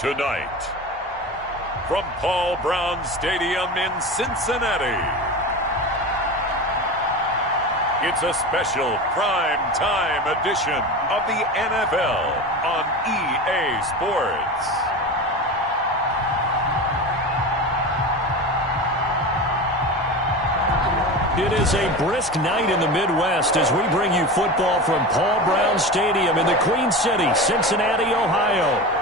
Tonight, from Paul Brown Stadium in Cincinnati, it's a special prime time edition of the NFL on EA Sports. It is a brisk night in the Midwest as we bring you football from Paul Brown Stadium in the Queen City, Cincinnati, Ohio.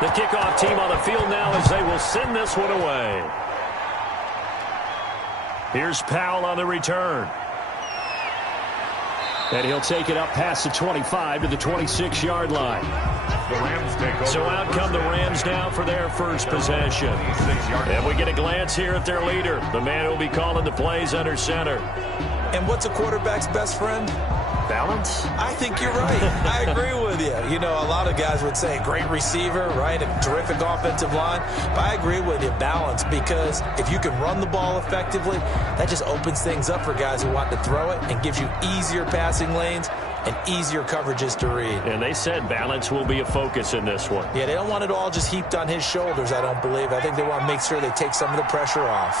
The kickoff team on the field now as they will send this one away. Here's Powell on the return. And he'll take it up past the 25 to the 26-yard line. The Rams take over. So out come the Rams now for their first possession. And we get a glance here at their leader, the man who will be calling the plays under center. And what's a quarterback's best friend? Balance? I think you're right. I agree with you. You know, a lot of guys would say great receiver, right? A terrific offensive line. But I agree with you, balance, because if you can run the ball effectively, that just opens things up for guys who want to throw it and gives you easier passing lanes and easier coverages to read. And they said balance will be a focus in this one. Yeah, they don't want it all just heaped on his shoulders, I don't believe. I think they want to make sure they take some of the pressure off.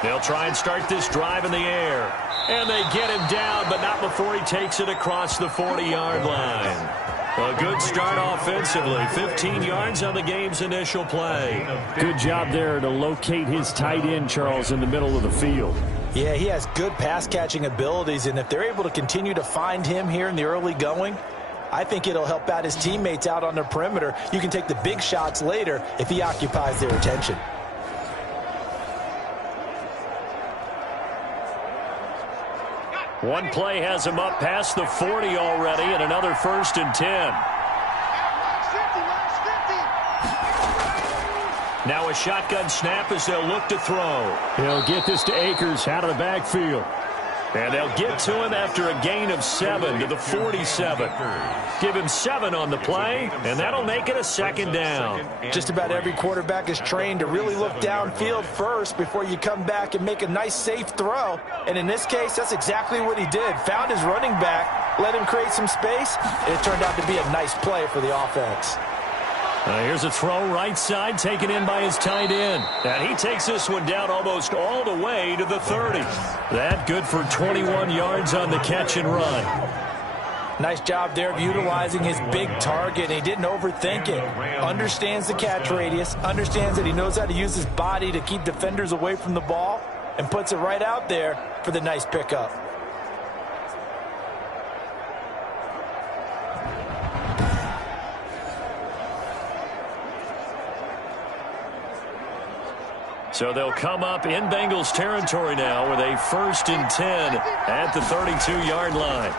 They'll try and start this drive in the air. And they get him down, but not before he takes it across the 40-yard line. A good start offensively. 15 yards on the game's initial play. Good job there to locate his tight end, Charles, in the middle of the field. Yeah, he has good pass-catching abilities, and if they're able to continue to find him here in the early going, I think it'll help out his teammates out on the perimeter. You can take the big shots later if he occupies their attention. One play has him up past the 40 already, and another 1st and 10. Now a shotgun snap as they'll look to throw. He'll get this to Akers out of the backfield. And they'll get to him after a gain of 7 to the 47. Give him 7 on the play, and that'll make it a 2nd down. Just about every quarterback is trained to really look downfield first before you come back and make a nice, safe throw. And in this case, that's exactly what he did. Found his running back, let him create some space, and it turned out to be a nice play for the offense. Here's a throw right side taken in by his tight end. And he takes this one down almost all the way to the 30. That good for 21 yards on the catch and run. Nice job there of utilizing his big target. He didn't overthink it. Understands the catch radius. Understands that he knows how to use his body to keep defenders away from the ball. And puts it right out there for the nice pickup. So they'll come up in Bengals territory now with a 1st and 10 at the 32-yard line.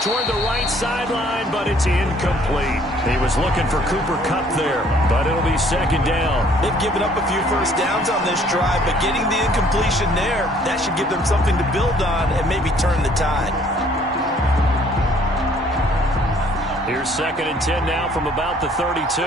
Toward the right sideline, but it's incomplete. He was looking for Cooper Kupp there, but it'll be 2nd down. They've given up a few first downs on this drive, but getting the incompletion there, that should give them something to build on and maybe turn the tide. Here's 2nd and 10 now from about the 32.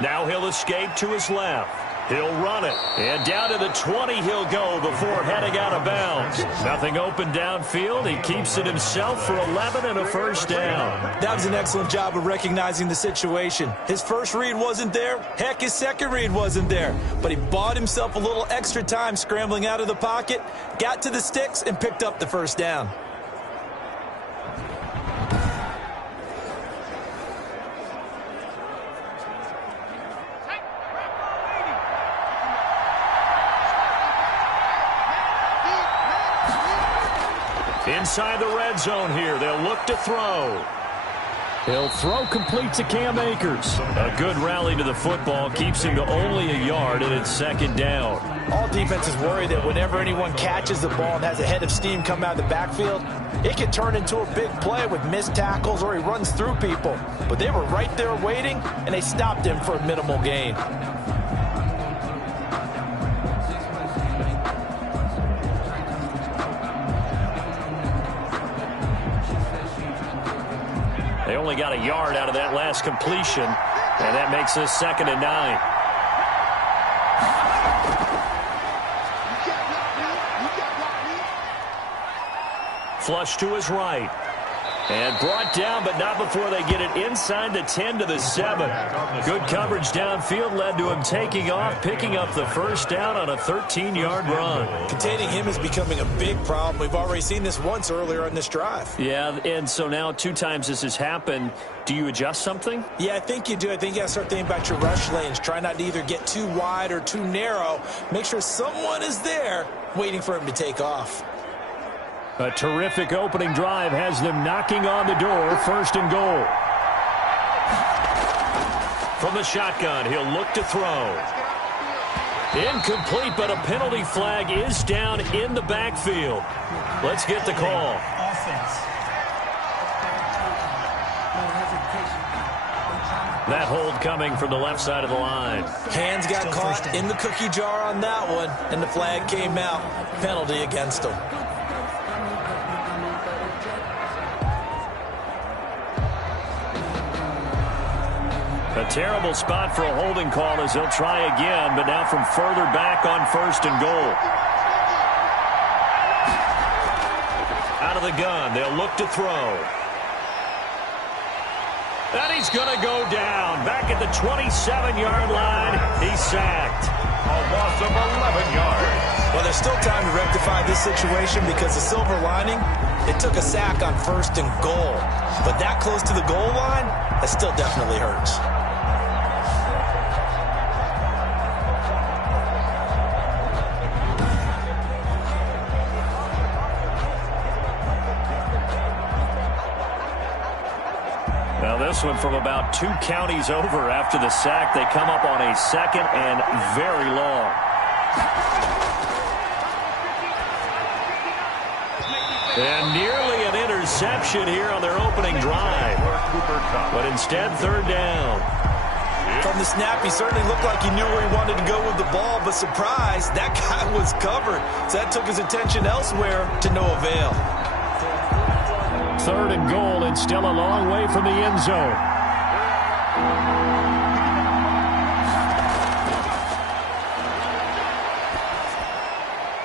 Now he'll escape to his left. He'll run it. And down to the 20 he'll go before heading out of bounds. Nothing open downfield. He keeps it himself for 11 and a 1st down. That was an excellent job of recognizing the situation. His first read wasn't there. Heck, his second read wasn't there. But he bought himself a little extra time scrambling out of the pocket, got to the sticks, and picked up the 1st down. Inside the red zone here, they'll look to throw. He'll throw complete to Cam Akers. A good rally to the football keeps him to only a yard, and it's second down. All defenses worry that whenever anyone catches the ball and has a head of steam come out of the backfield, it can turn into a big play with missed tackles or he runs through people. But they were right there waiting, and they stopped him for a minimal gain. They only got a yard out of that last completion, and that makes this 2nd and 9. Flush to his right. And brought down, but not before they get it inside the 10 to the 7. Good coverage downfield led to him taking off, picking up the first down on a 13-yard run. Containing him is becoming a big problem. We've already seen this once earlier in this drive. Yeah, and so now 2 times this has happened. Do you adjust something? Yeah, I think you do. I think you got to start thinking about your rush lanes. Try not to either get too wide or too narrow. Make sure someone is there waiting for him to take off. A terrific opening drive has them knocking on the door. 1st and goal. From the shotgun, he'll look to throw. Incomplete, but a penalty flag is down in the backfield. Let's get the call. That hold coming from the left side of the line. Hands got caught in the cookie jar on that one, and the flag came out. Penalty against him. A terrible spot for a holding call as they'll try again, but now from further back on 1st and goal. Out of the gun, they'll look to throw. And he's going to go down. Back at the 27-yard line, he's sacked. A loss of 11 yards. Well, there's still time to rectify this situation because the silver lining, it took a sack on 1st and goal. But that close to the goal line, that still definitely hurts. Now this one from about 2 counties over after the sack. They come up on a 2nd and very long. And nearly an interception here on their opening drive. But instead, 3rd down. From the snap, he certainly looked like he knew where he wanted to go with the ball, but surprise, that guy was covered. So that took his attention elsewhere to no avail. 3rd and goal, and still a long way from the end zone.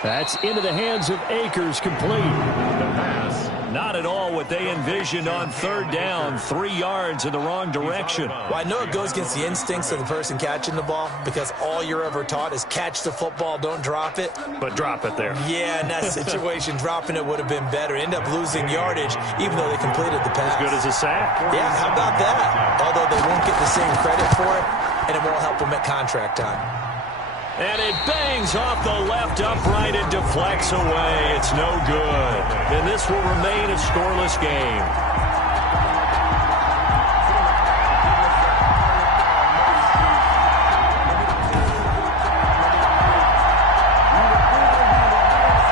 That's into the hands of Akers, complete. The pass. Not at all what they envisioned on 3rd down. 3 yards in the wrong direction. Well, I know it goes against the instincts of the person catching the ball because all you're ever taught is catch the football, don't drop it. But drop it there. Yeah, in that situation, dropping it would have been better. End up losing yardage, even though they completed the pass. As good as a sack. Yeah, how about that? Although they won't get the same credit for it, and it won't help them at contract time. And it bangs off the left upright and deflects away. It's no good. And this will remain a scoreless game.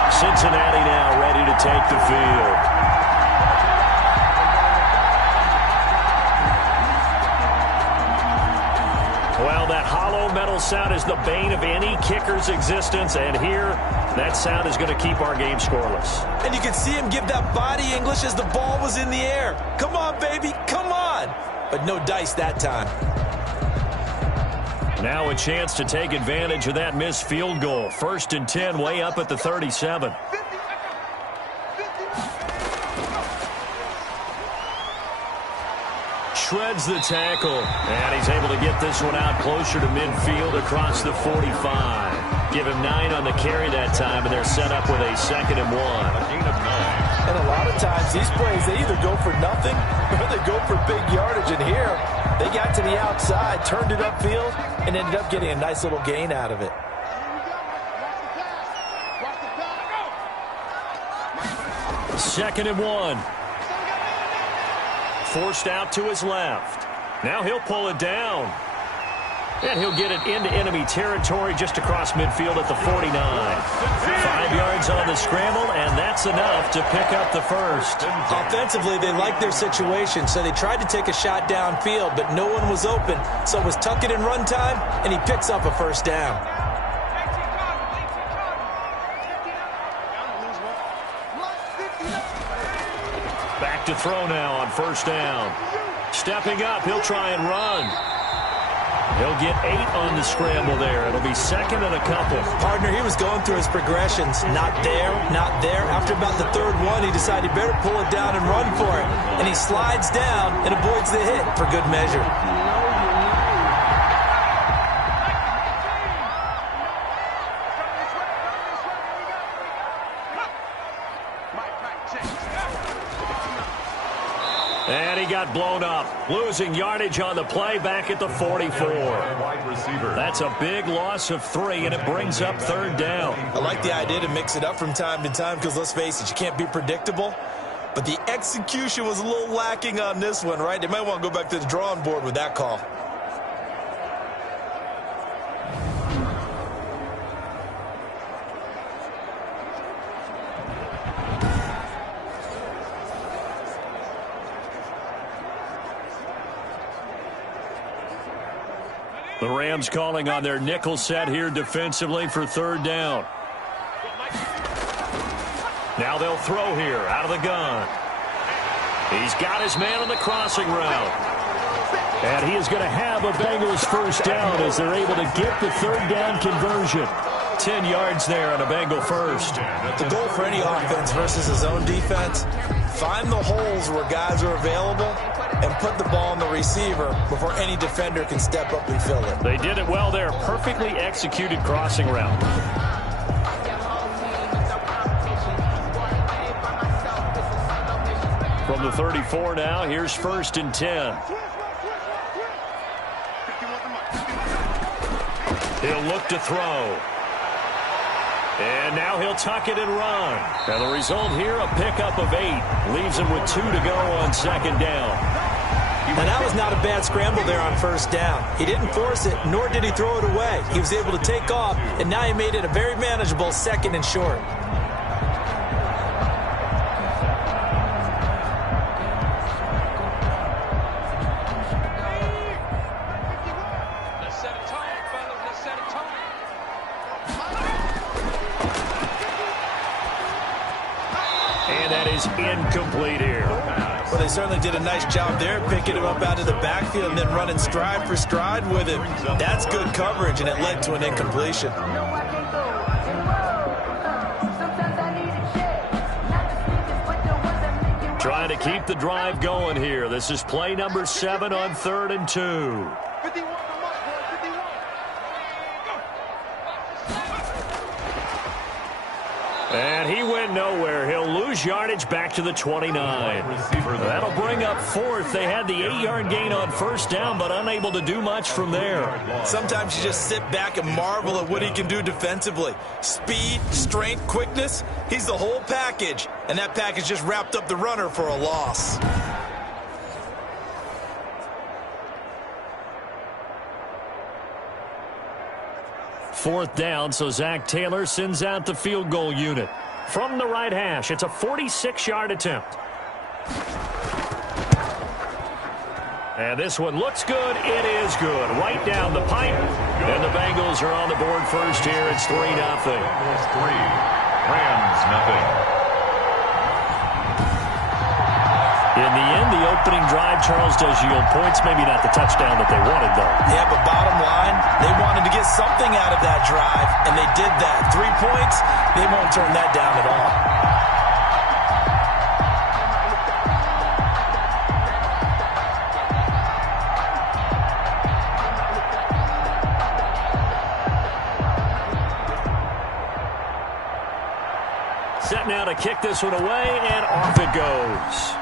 Cincinnati now ready to take the field. Well, that hollow metal sound is the bane of any kicker's existence, and here, that sound is going to keep our game scoreless. And you can see him give that body English as the ball was in the air. Come on, baby, come on. But no dice that time. Now a chance to take advantage of that missed field goal. 1st and 10, way up at the 37. Shreds the tackle, and he's able to get this one out closer to midfield across the 45. Give him 9 on the carry that time, and they're set up with a 2nd and 1. A gain of 9. And a lot of times, these plays, they either go for nothing or they go for big yardage. And here, they got to the outside, turned it upfield, and ended up getting a nice little gain out of it. forced out to his left. Now he'll pull it down. And he'll get it into enemy territory just across midfield at the 49. 5 yards on the scramble, and that's enough to pick up the first. Offensively, they liked their situation, so they tried to take a shot downfield, but no one was open. So it was tuck it in run time, and he picks up a first down. Back to throw now on first down. Stepping up, he'll try and run. He'll get 8 on the scramble there. It'll be second and a couple. Partner, he was going through his progressions. Not there, not there. After about the third one, he decided he better pull it down and run for it. And he slides down and avoids the hit for good measure. And he got blown up, losing yardage on the play back at the 44. That's a big loss of 3, and it brings up third down. I like the idea to mix it up from time to time because, let's face it, you can't be predictable. But the execution was a little lacking on this one, right? They might want to go back to the drawing board with that call. The Rams calling on their nickel set here defensively for third down. Now they'll throw here out of the gun. He's got his man on the crossing route. And he is going to have a Bengals first down as they're able to get the third down conversion. 10 yards there on a Bengal first. The goal for any offense versus his own defense, find the holes where guys are available and put the ball on the receiver before any defender can step up and fill it. They did it well there. Perfectly executed crossing route. From the 34 now, here's first and 10. He'll look to throw. And now he'll tuck it and run. And the result here, a pickup of 8. Leaves him with 2 to go on second down. And that was not a bad scramble there on first down. He didn't force it, nor did he throw it away. He was able to take off, and now he made it a very manageable second and short. And that is incomplete here. Well, they certainly did a nice job there, picking him up out of the backfield and then running stride for stride with him. That's good coverage, and it led to an incompletion. Trying to keep the drive going here. This is play number 7 on 3rd and 2. And he went nowhere. He'll lose yardage back to the 29. That'll bring up 4th. They had the 8-yard gain on first down, but unable to do much from there. Sometimes you just sit back and marvel at what he can do defensively. Speed, strength, quickness, he's the whole package. And that package just wrapped up the runner for a loss. Fourth down, so Zach Taylor sends out the field goal unit. From the right hash, it's a 46-yard attempt. And this one looks good. It is good. Right down the pipe. And the Bengals are on the board first here. It's 3-0. It's 3. Rams, nothing. In the end, the opening drive, Charles, does yield points. Maybe not the touchdown that they wanted, though. Yeah, but bottom line, they wanted to get something out of that drive, and they did that. 3 points, they won't turn that down at all. Set now to kick this one away, and off it goes.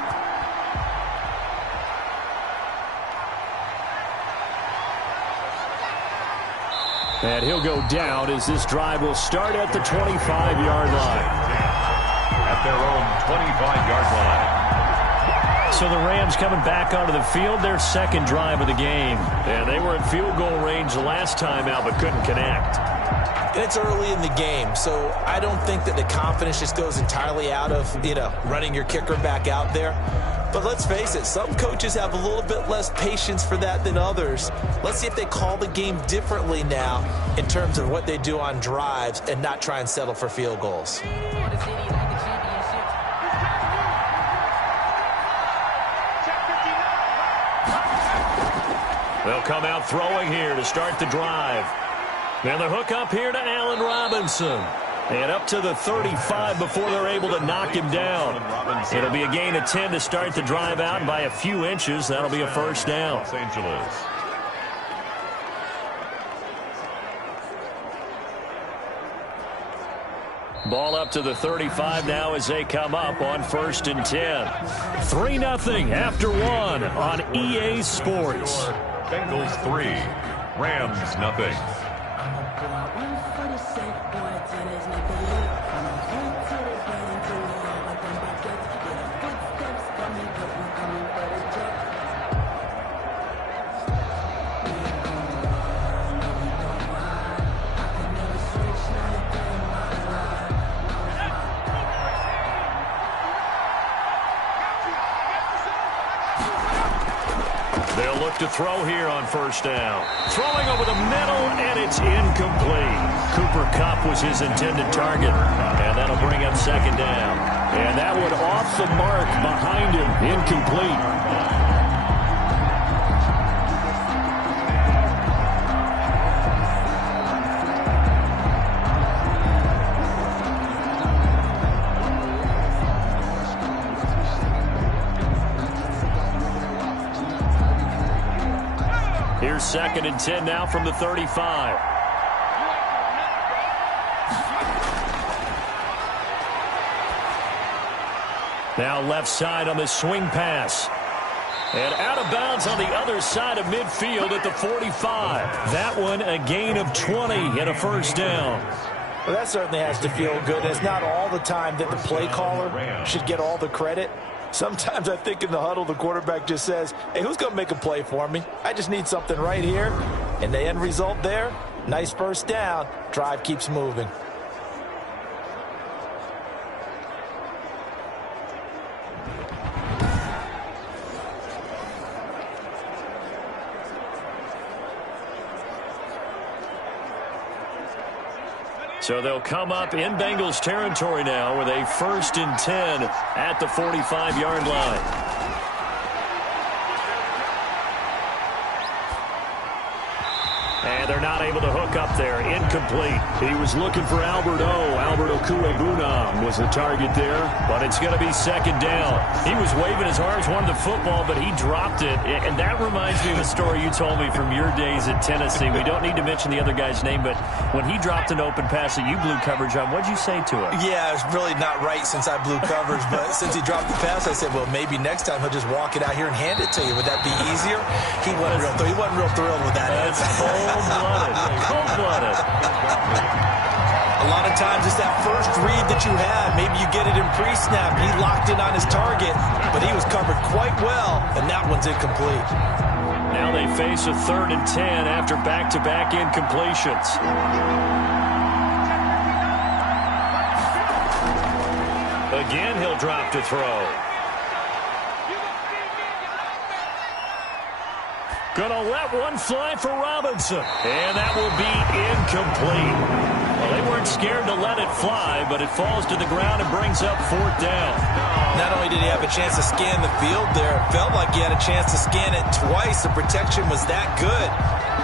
And he'll go down as this drive will start at the 25-yard line. At their own 25-yard line. So the Rams coming back onto the field, their second drive of the game. And they were in field goal range the last time out, but couldn't connect. It's early in the game, so I don't think that the confidence just goes entirely out of, running your kicker back out there. But let's face it, some coaches have a little bit less patience for that than others. Let's see if they call the game differently now in terms of what they do on drives and not try and settle for field goals. They'll come out throwing here to start the drive. And the hook up here to Allen Robinson. And up to the 35 before they're able to knock him down. It'll be a gain of 10 to start the drive out, and by a few inches, that'll be a first down. Los Angeles. Ball up to the 35 now as they come up on 1st and 10. 3-0 after one on EA Sports. Bengals 3, Rams nothing. They'll look to throw here on 1st down. Throwing over the middle, and it's incomplete. Cooper Kupp was his intended target, and that'll bring up 2nd down. And that one off the mark behind him, incomplete. Here's 2nd and 10 now from the 35. Now left side on the swing pass. And out of bounds on the other side of midfield at the 45. That one a gain of 20 and a 1st down. Well, that certainly has to feel good. It's not all the time that the play caller should get all the credit. Sometimes I think in the huddle, the quarterback just says, hey, who's going to make a play for me? I just need something right here. And the end result there, nice 1st down. Drive keeps moving. So they'll come up in Bengals territory now with a 1st and 10 at the 45-yard line. And they're not able to hook up there. Incomplete. He was looking for Albert Okuebunam was the target there, but it's going to be 2nd down. He was waving his arms, wanted the football, but he dropped it. And that reminds me of a story you told me from your days at Tennessee. We don't need to mention the other guy's name, but when he dropped an open pass that you blew coverage on, what'd you say to him? Yeah, it's really not right since I blew coverage, but since he dropped the pass, I said, well, maybe next time he'll just walk it out here and hand it to you. Would that be easier? He wasn't real thrilled with that. That's cold-blooded. Cold-blooded. A lot of times it's that first read that you have. Maybe you get it in pre-snap. He locked in on his target, but he was covered quite well, and that one's incomplete. Now they face a 3rd and 10 after back-to-back incompletions. Again, he'll drop to throw. Gonna let one fly for Robinson. And that will be incomplete. Well, they weren't scared to let it fly, but it falls to the ground and brings up 4th down. Not only did he have a chance to scan the field there, it felt like he had a chance to scan it twice. The protection was that good.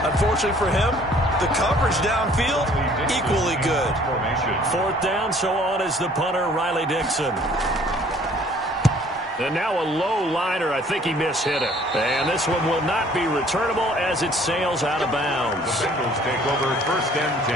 Unfortunately for him, the coverage downfield, equally good. 4th down, so on is the punter, Riley Dixon. And now a low liner. I think he mishit it. And this one will not be returnable as it sails out of bounds. The Bengals take over 1st and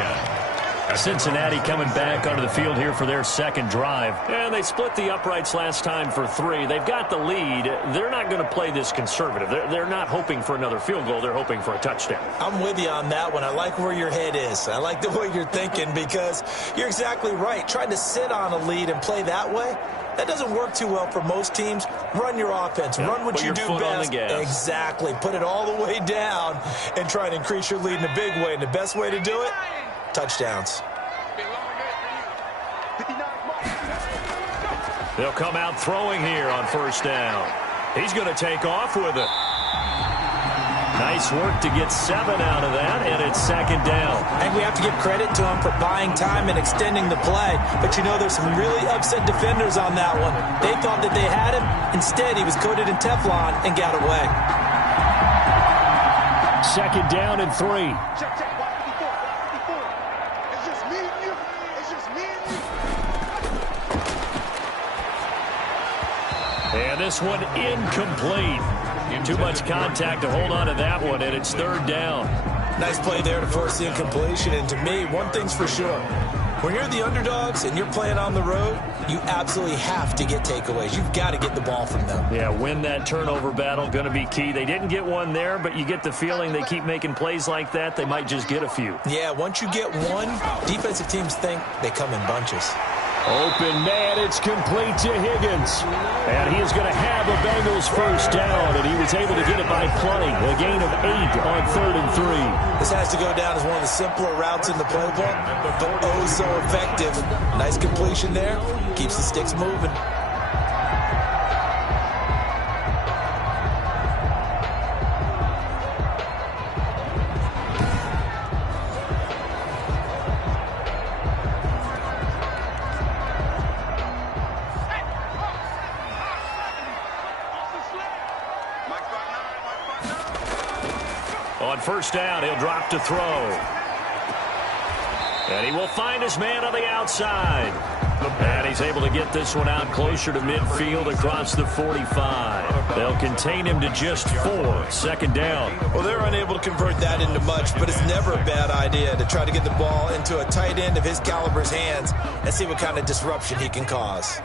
10. Cincinnati coming back onto the field here for their 2nd drive. And they split the uprights last time for 3. They've got the lead. They're not going to play this conservative. They're not hoping for another field goal. They're hoping for a touchdown. I'm with you on that one. I like where your head is. I like the way you're thinking because you're exactly right. Trying to sit on a lead and play that way, That doesn't work too well for most teams. Run your offense. Run what you do best. Exactly. Put it all the way down and try and increase your lead in a big way. And the best way to do it, touchdowns. They'll come out throwing here on first down. He's going to take off with it. Nice work to get 7 out of that, and it's second down. And we have to give credit to him for buying time and extending the play. But, you know, there's some really upset defenders on that one. They thought that they had him. Instead, he was coated in Teflon and got away. Second down and 3. Check, check, 154, 154. It's just me and you. It's just me and you. And this one incomplete. Too much contact to hold on to that one, and it's third down. Nice play there to force the incompletion. And to me, one thing's for sure. When you're the underdogs and you're playing on the road, you absolutely have to get takeaways. You've got to get the ball from them. Yeah, win that turnover battle, going to be key. They didn't get one there, but you get the feeling they keep making plays like that, they might just get a few. Yeah, once you get one, defensive teams think they come in bunches. Open man, it's complete to Higgins. And he is going to have a Bengals first down, and he was able to get it by plenty. A gain of 8 on 3rd and 3. This has to go down as one of the simpler routes in the playbook, but oh so effective. Nice completion there. Keeps the sticks moving. On first down, he'll drop to throw. And he will find his man on the outside. And he's able to get this one out closer to midfield across the 45. They'll contain him to just 4. Second down. Well, they're unable to convert that into much, but it's never a bad idea to try to get the ball into a tight end of his caliber's hands and see what kind of disruption he can cause.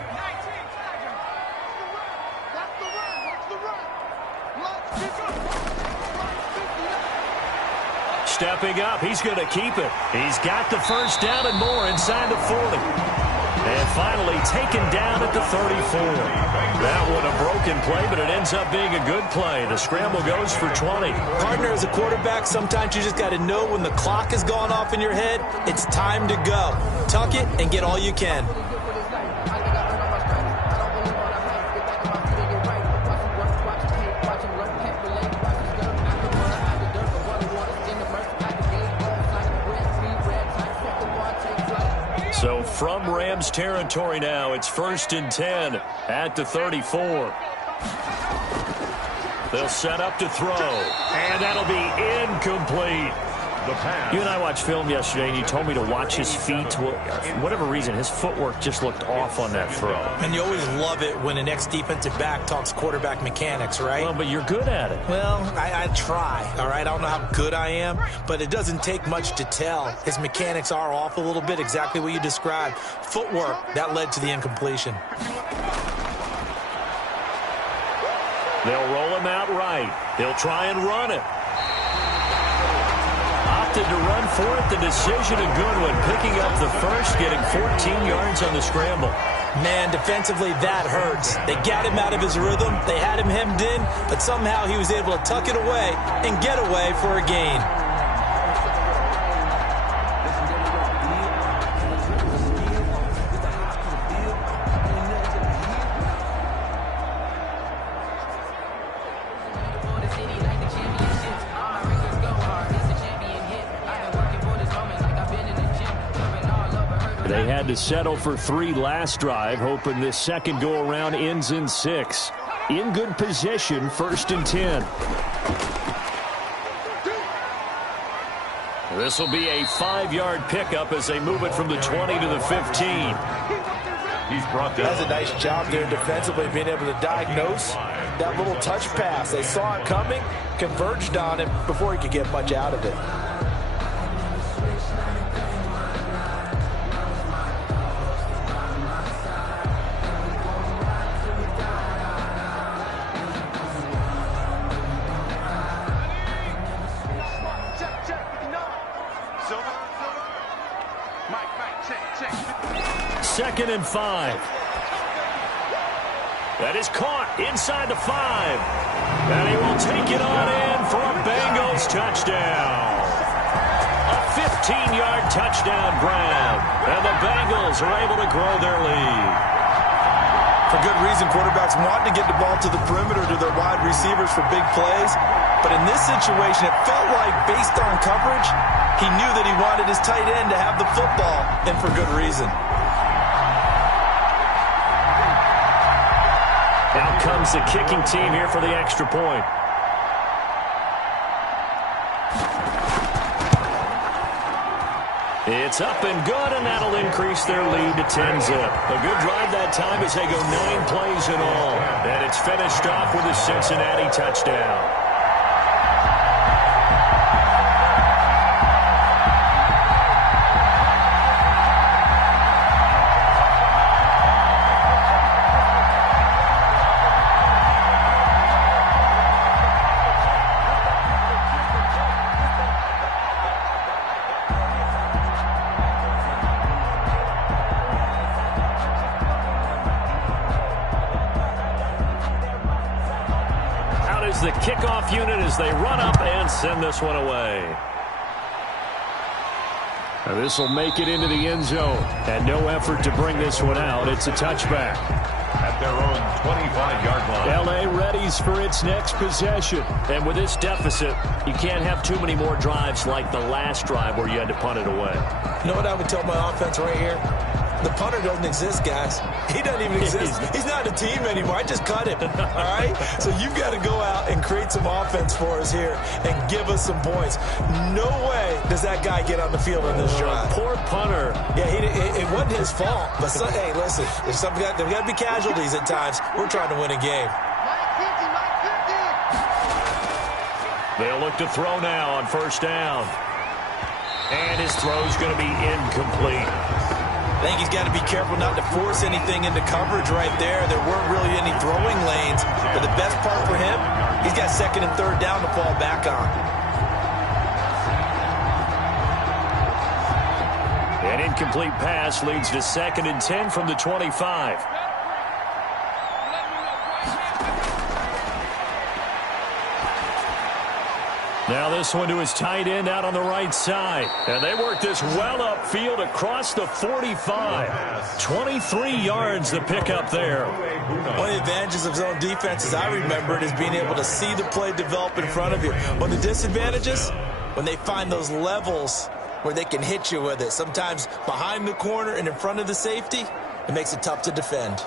Stepping up, he's going to keep it. He's got the first down and more inside the 40. And finally taken down at the 34. That one a broken play, but it ends up being a good play. The scramble goes for 20. Partner, as a quarterback, sometimes you just got to know when the clock has gone off in your head, it's time to go. Tuck it and get all you can. So from Rams territory now, it's 1st and 10 at the 34. They'll set up to throw, and that'll be incomplete. You and I watched film yesterday, and you told me to watch his feet. For whatever reason, his footwork just looked off on that throw. And you always love it when an ex-defensive back talks quarterback mechanics, right? Well, but you're good at it. Well, I try, all right? I don't know how good I am, but it doesn't take much to tell. His mechanics are off a little bit, exactly what you described. Footwork, that led to the incompletion. They'll roll him out right. He'll try and run it. Opted to run for it. The decision a good one. Picking up the first, getting 14 yards on the scramble. Man, defensively, that hurts. They got him out of his rhythm. They had him hemmed in, but somehow he was able to tuck it away and get away for a gain. They had to settle for 3 last drive, hoping this second go-around ends in 6. In good position, 1st and 10. This will be a 5-yard pickup as they move it from the 20 to the 15. He's brought down. That's a nice job there defensively, being able to diagnose that little touch pass. They saw it coming, converged on it before he could get much out of it. Second and 5. That is caught inside the 5. And he will take it on in for a Bengals touchdown. A 15-yard touchdown grab. And the Bengals are able to grow their lead. For good reason, quarterbacks want to get the ball to the perimeter to their wide receivers for big plays. But in this situation, it felt like, based on coverage, he knew that he wanted his tight end to have the football, and for good reason. Out comes the kicking team here for the extra point. It's up and good, and that'll increase their lead to 10-zip. A good drive that time as they go 9 plays in all. And it's finished off with a Cincinnati touchdown. The kickoff unit as they run up and send this one away. This will make it into the end zone. And no effort to bring this one out. It's a touchback. At their own 25-yard line. L.A. readies for its next possession. And with this deficit, you can't have too many more drives like the last drive where you had to punt it away. You know what I would tell my offense right here? The punter doesn't exist, guys. He doesn't even exist. He's not a team anymore. I just cut him, all right? So you've got to go out and create some offense for us here and give us some points. No way does that guy get on the field on this drive. Poor punter. Yeah, it wasn't his fault. But, hey, listen, there's got to be casualties at times. We're trying to win a game. They'll look to throw now on first down. And his throw's going to be incomplete. I think he's got to be careful not to force anything into coverage right there. There weren't really any throwing lanes. But the best part for him, he's got second and third down to fall back on. An incomplete pass leads to 2nd and 10 from the 25. Now this one to his tight end out on the right side. And they work this well upfield across the 45. 23 yards to pick up there. One of the advantages of zone defense, as I remember it, is being able to see the play develop in front of you. One of the disadvantages, when they find those levels where they can hit you with it. Sometimes behind the corner and in front of the safety, it makes it tough to defend.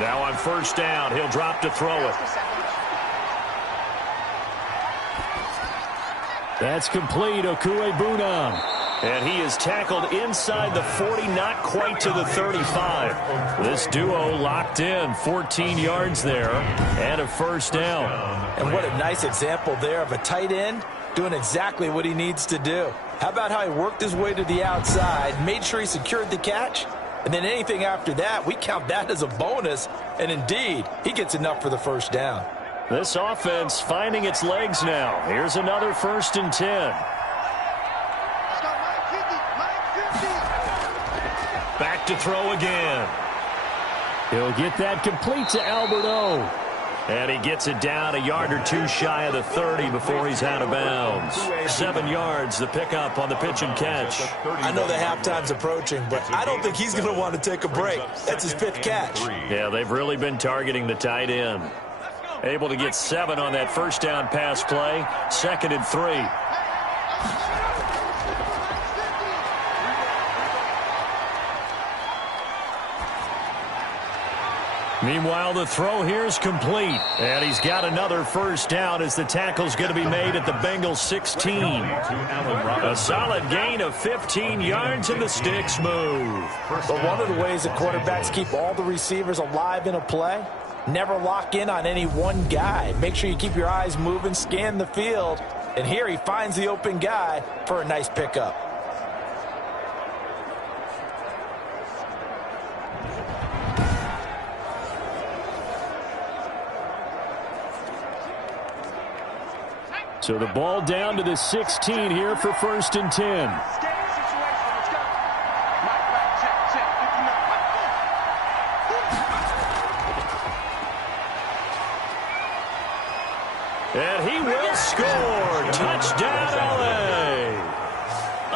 Now on first down, he'll drop to throw it. That's complete, Okuebunam. And he is tackled inside the 40, not quite to the 35. This duo locked in, 14 yards there, and a first down. And what a nice example there of a tight end doing exactly what he needs to do. How about how he worked his way to the outside, made sure he secured the catch, and then anything after that, we count that as a bonus. And indeed, he gets enough for the first down. This offense finding its legs now. Here's another 1st and 10. Back to throw again. He'll get that complete to Albert O. And he gets it down a yard or two shy of the 30 before he's out of bounds. 7 yards, the pickup on the pitch and catch. I know the halftime's approaching, but I don't think he's going to want to take a break. That's his 5th catch. Yeah, they've really been targeting the tight end. Able to get 7 on that first down pass play. 2nd and 3. Meanwhile, the throw here is complete. And he's got another first down as the tackle's going to be made at the Bengals 16. A solid gain of 15 yards and the sticks move. But one of the ways that quarterbacks keep all the receivers alive in a play, never lock in on any one guy. Make sure you keep your eyes moving, scan the field. And here he finds the open guy for a nice pickup. So the ball down to the 16 here for 1st and 10. And he will score. Touchdown, LA.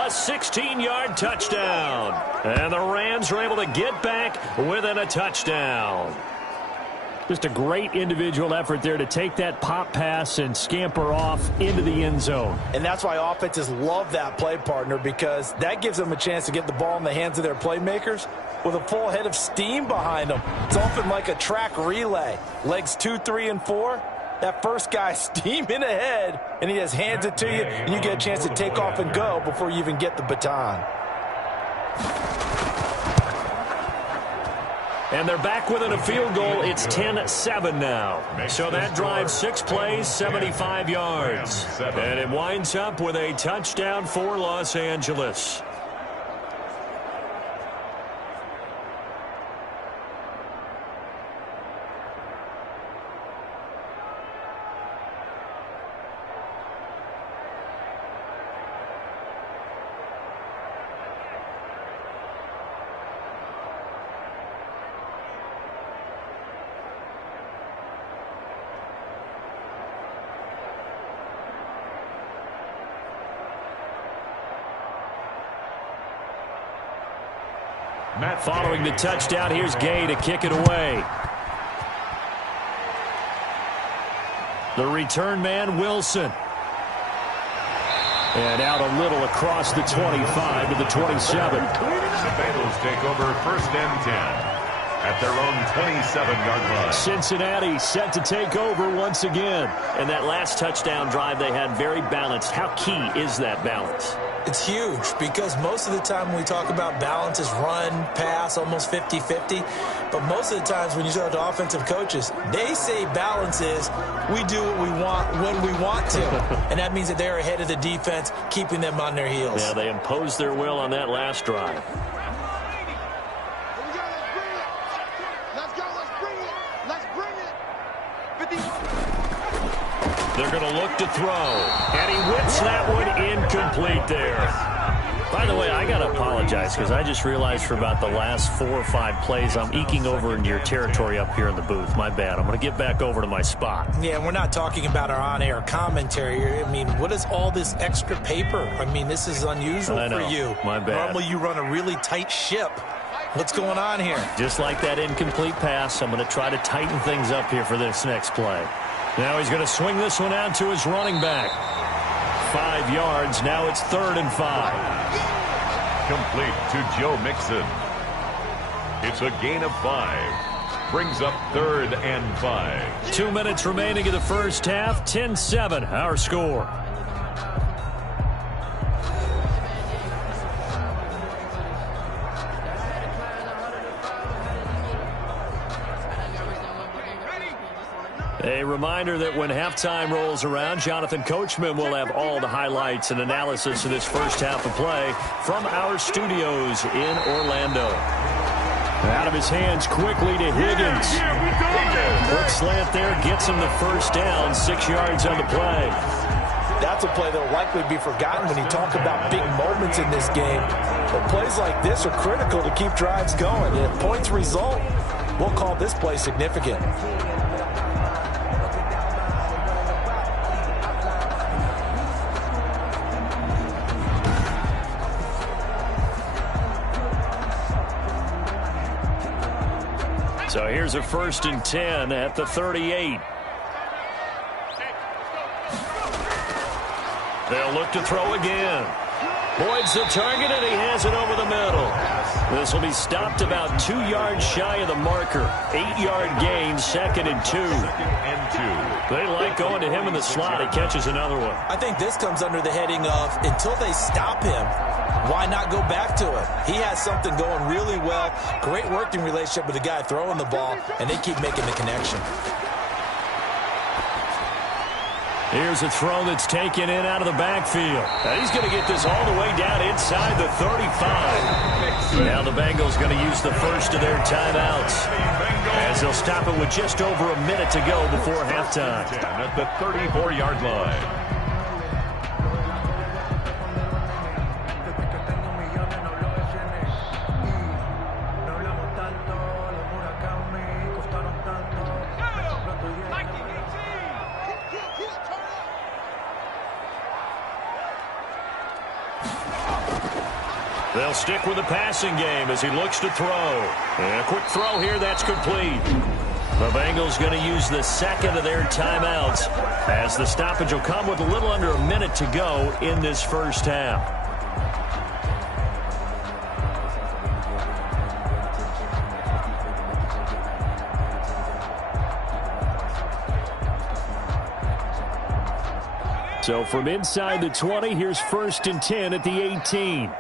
A 16-yard touchdown. And the Rams are able to get back within a touchdown. Just a great individual effort there to take that pop pass and scamper off into the end zone. And that's why offenses love that play, partner, because that gives them a chance to get the ball in the hands of their playmakers with a full head of steam behind them. It's often like a track relay. Legs 2, 3, and 4. That first guy steaming ahead, and he just hands it to you, and you get a chance to take off and go before you even get the baton. And they're back within a field goal. It's 10-7 now. So that drive, 6 plays, 75 yards. And it winds up with a touchdown for Los Angeles. Following the touchdown, here's Gay to kick it away. The return man, Wilson. And out a little across the 25 to the 27. The Bengals take over 1st and 10 at their own 27-yard line. Cincinnati set to take over once again. And that last touchdown drive they had very balanced. How key is that balance? It's huge because most of the time when we talk about balance is run, pass, almost 50-50. But most of the times when you talk to offensive coaches, they say balance is we do what we want when we want to. And that means that they're ahead of the defense, keeping them on their heels. Yeah, they imposed their will on that last drive. They're going to look to throw. And he whips that one incomplete there. By the way, I got to apologize because I just realized for about the last 4 or 5 plays, I'm eking over into your territory up here in the booth. My bad. I'm going to get back over to my spot. Yeah, we're not talking about our on-air commentary. I mean, what is all this extra paper? I mean, this is unusual for you. My bad. Normally you run a really tight ship. What's going on here? Just like that incomplete pass, I'm going to try to tighten things up here for this next play. Now he's going to swing this one out to his running back. 5 yards. Now it's 3rd and 5. Complete to Joe Mixon. It's a gain of 5. Brings up 3rd and 5. 2 minutes remaining in the first half. 10-7, our score. A reminder that when halftime rolls around, Jonathan Coachman will have all the highlights and analysis of this first half of play from our studios in Orlando. Out of his hands quickly to Higgins. Quick slant there, gets him the first down, 6 yards on the play. That's a play that will likely be forgotten when you talk about big moments in this game. But plays like this are critical to keep drives going. And if points result, we'll call this play significant. So here's a 1st and 10 at the 38. They'll look to throw again. Boyd's the target, and he has it over the middle. This will be stopped about 2 yards shy of the marker. 8-yard gain, 2nd and 2. They like going to him in the slot. He catches another one. I think this comes under the heading of until they stop him, why not go back to it? He has something going really well. Great working relationship with the guy throwing the ball, and they keep making the connection. Here's a throw that's taken in out of the backfield. And he's going to get this all the way down inside the 35. Now the Bengals going to use the first of their timeouts, as they'll stop it with just over a minute to go before halftime. At the 34-yard line. They'll stick with the passing game as he looks to throw. And a quick throw here, that's complete. The Bengals going to use the second of their timeouts as the stoppage will come with a little under a minute to go in this first half. So from inside the 20, here's 1st and 10 at the 18.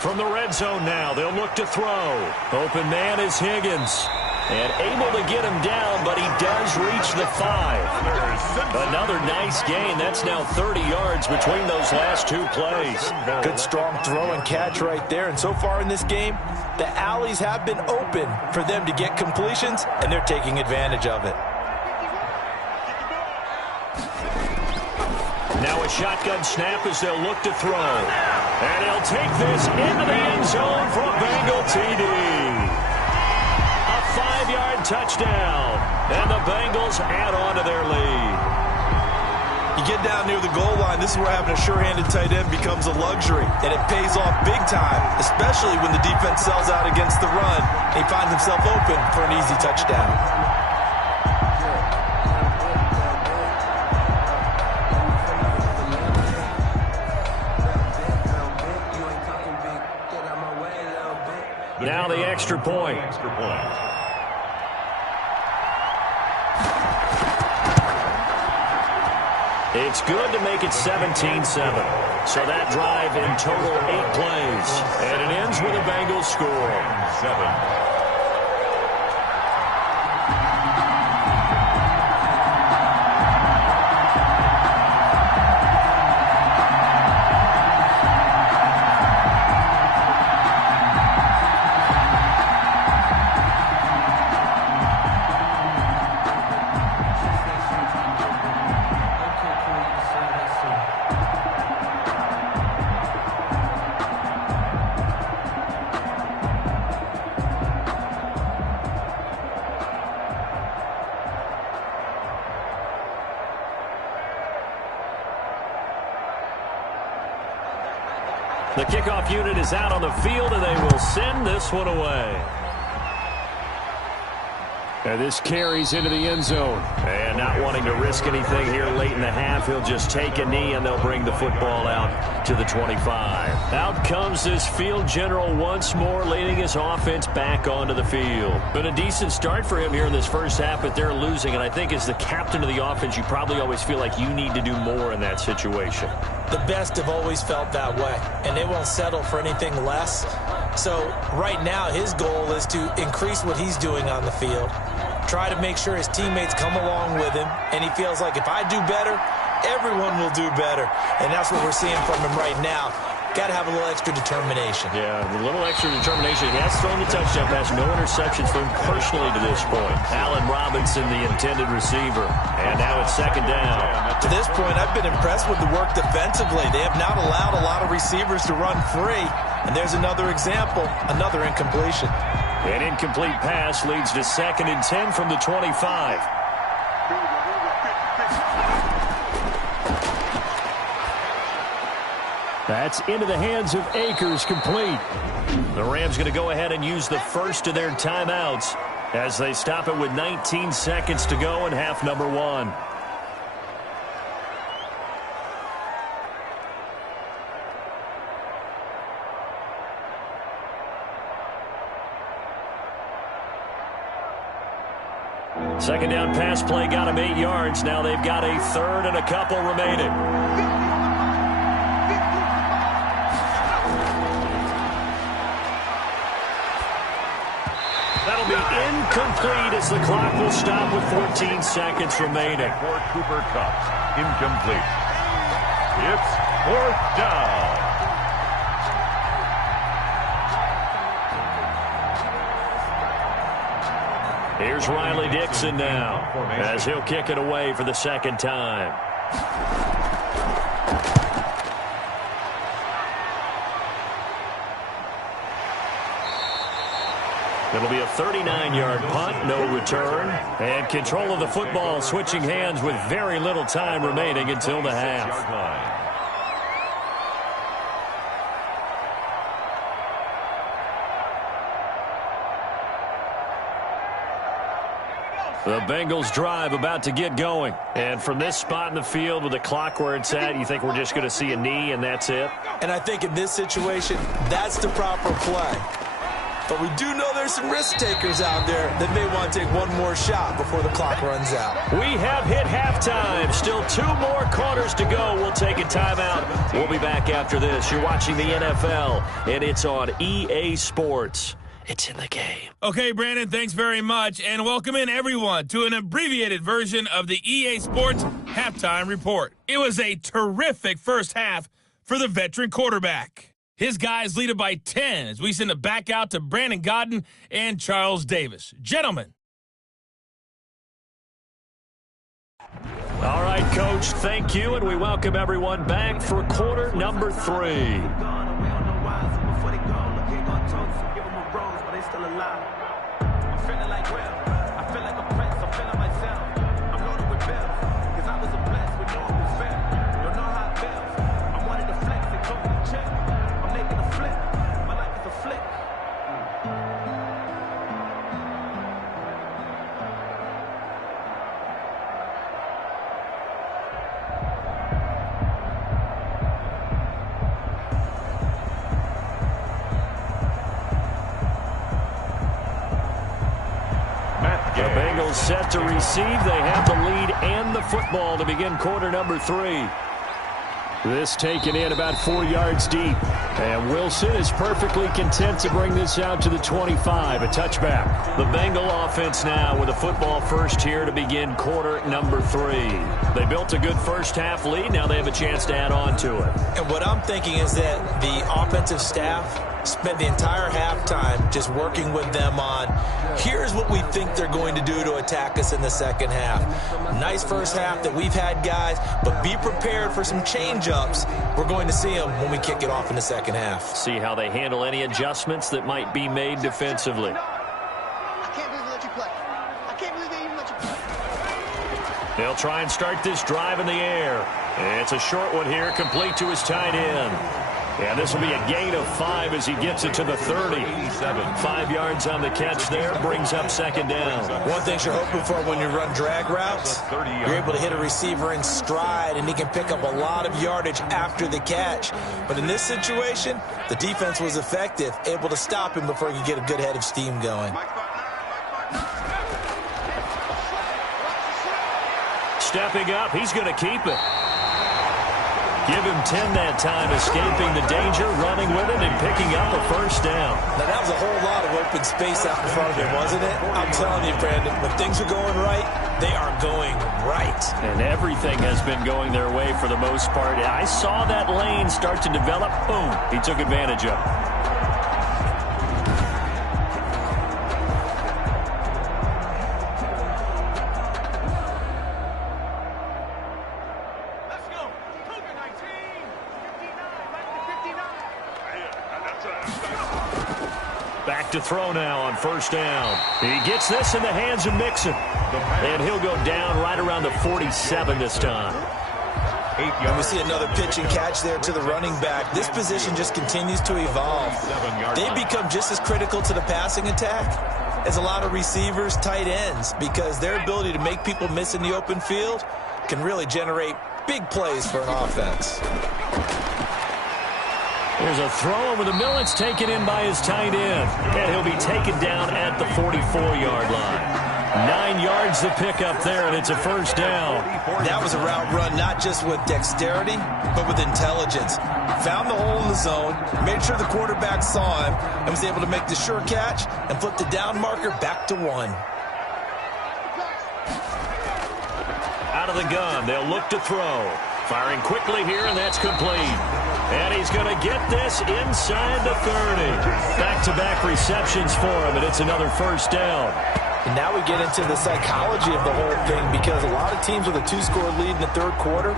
From the red zone now, they'll look to throw. Open man is Higgins. And able to get him down, but he does reach the 5. Another nice gain. That's now 30 yards between those last two plays. Good strong throw and catch right there. And so far in this game, the alleys have been open for them to get completions, and they're taking advantage of it. Now a shotgun snap as they'll look to throw. And he'll take this into the end zone for a Bengal TD. A 5-yard touchdown. And the Bengals add on to their lead. You get down near the goal line, this is where having a sure-handed tight end becomes a luxury. And it pays off big time, especially when the defense sells out against the run. And he finds himself open for an easy touchdown. Now the extra point. It's good to make it 17-7. So that drive in total 8 plays. And it ends with a Bengals score. 7. The kickoff unit is out on the field, and they will send this one away. And this carries into the end zone. And not wanting to risk anything here late in the half, he'll just take a knee, and they'll bring the football out to the 25. Out comes this field general once more, leading his offense back onto the field. Been a decent start for him here in this first half, but they're losing. And I think as the captain of the offense, you probably always feel like you need to do more in that situation. The best have always felt that way, and they won't settle for anything less. So right now his goal is to increase what he's doing on the field, try to make sure his teammates come along with him, and he feels like if I do better, everyone will do better. And that's what we're seeing from him right now. Got to have a little extra determination. Yeah, a little extra determination. He has thrown the touchdown pass. No interceptions for him personally to this point. Allen Robinson, the intended receiver. And now it's 2nd down. To this point, I've been impressed with the work defensively. They have not allowed a lot of receivers to run free. And there's another example, another incompletion. An incomplete pass leads to 2nd and 10 from the 25. That's into the hands of Akers, complete. The Rams going to go ahead and use the first of their timeouts as they stop it with 19 seconds to go in half number 1. Second down pass play got him 8 yards. Now they've got a 3rd and a couple remaining. That'll be incomplete as the clock will stop with 14 seconds remaining. For Cooper Kupp, incomplete. It's 4th down. Here's Riley Dixon now as he'll kick it away for the 2nd time. It'll be a 39-yard punt, no return. And control of the football switching hands with very little time remaining until the half. The Bengals drive about to get going. And from this spot in the field with the clock where it's at, you think we're just going to see a knee and that's it? And I think in this situation, that's the proper play. But we do know there's some risk takers out there that may want to take one more shot before the clock runs out. We have hit halftime. Still 2 more quarters to go. We'll take a timeout. We'll be back after this. You're watching the NFL, and it's on EA Sports. It's in the game. Okay, Brandon, thanks very much. And welcome in, everyone, to an abbreviated version of the EA Sports Halftime Report. It was a terrific first half for the veteran quarterback. His guys lead it by 10 as we send it back out to Brandon Godden and Charles Davis. Gentlemen. All right, Coach, thank you, and we welcome everyone back for quarter number 3. The Bengals set to receive. They have the lead and the football to begin quarter number 3. This taken in about 4 yards deep. And Wilson is perfectly content to bring this out to the 25, a touchback. The Bengal offense now with a football first here to begin quarter number 3. They built a good first half lead. Now they have a chance to add on to it. And what I'm thinking is that the offensive staff spent the entire halftime just working with them on, here's what we think they're going to do to attack us in the second half. Nice first half that we've had, guys, but be prepared for some change-ups. We're going to see them when we kick it off in the second half. See how they handle any adjustments that might be made defensively. I can't believe they let you play. I can't believe they even let you play. They'll try and start this drive in the air. It's a short one here, complete to his tight end. And this will be a gain of 5 as he gets it to the 30. 5 yards on the catch there, brings up second down. One thing you're hoping for when you run drag routes, you're able to hit a receiver in stride, and he can pick up a lot of yardage after the catch. But in this situation, the defense was effective, able to stop him before he could get a good head of steam going. Stepping up, he's going to keep it. Give him 10 that time, escaping the danger, running with it, and picking up a first down. Now, that was a whole lot of open space out in front of him, wasn't it? I'm telling you, Brandon, when things are going right, they are going right. And everything has been going their way for the most part. I saw that lane start to develop. Boom, he took advantage of it. Back to throw now on first down. He gets this in the hands of Mixon. And he'll go down right around the 47 this time. And we see another pitch and catch there to the running back. This position just continues to evolve. They become just as critical to the passing attack as a lot of receivers, tight ends, because their ability to make people miss in the open field can really generate big plays for an offense. There's a throw over the middle. It's taken in by his tight end. And he'll be taken down at the 44-yard line. 9 yards to pick up there, and it's a first down. That was a route run not just with dexterity, but with intelligence. Found the hole in the zone, made sure the quarterback saw him, and was able to make the sure catch and flip the down marker back to 1. Out of the gun, they'll look to throw. Firing quickly here, and that's complete. And he's going to get this inside the 30. Back-to-back receptions for him, and it's another first down. And now we get into the psychology of the whole thing, because a lot of teams with a 2-score lead in the third quarter,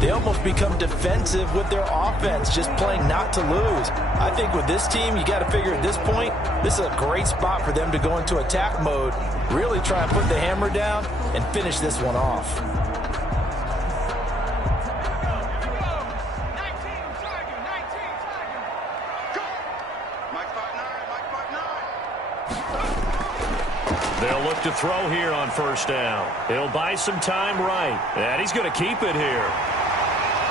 they almost become defensive with their offense, just playing not to lose. I think with this team, you got to figure at this point, this is a great spot for them to go into attack mode, really try and put the hammer down and finish this one off. They'll look to throw here on first down. He'll buy some time right. And he's going to keep it here.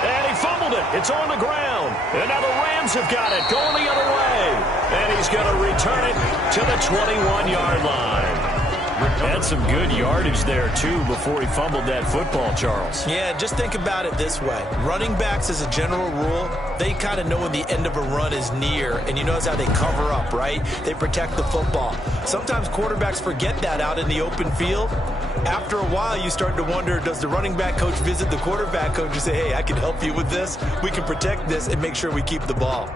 And he fumbled it. It's on the ground. And now the Rams have got it going the other way. And he's going to return it to the 21-yard line. Had some good yardage there, too, before he fumbled that football, Charles. Yeah, just think about it this way. Running backs, as a general rule, they kind of know when the end of a run is near, and you notice how they cover up, right? They protect the football. Sometimes quarterbacks forget that out in the open field. After a while, you start to wonder, does the running back coach visit the quarterback coach and say, hey, I can help you with this. We can protect this and make sure we keep the ball.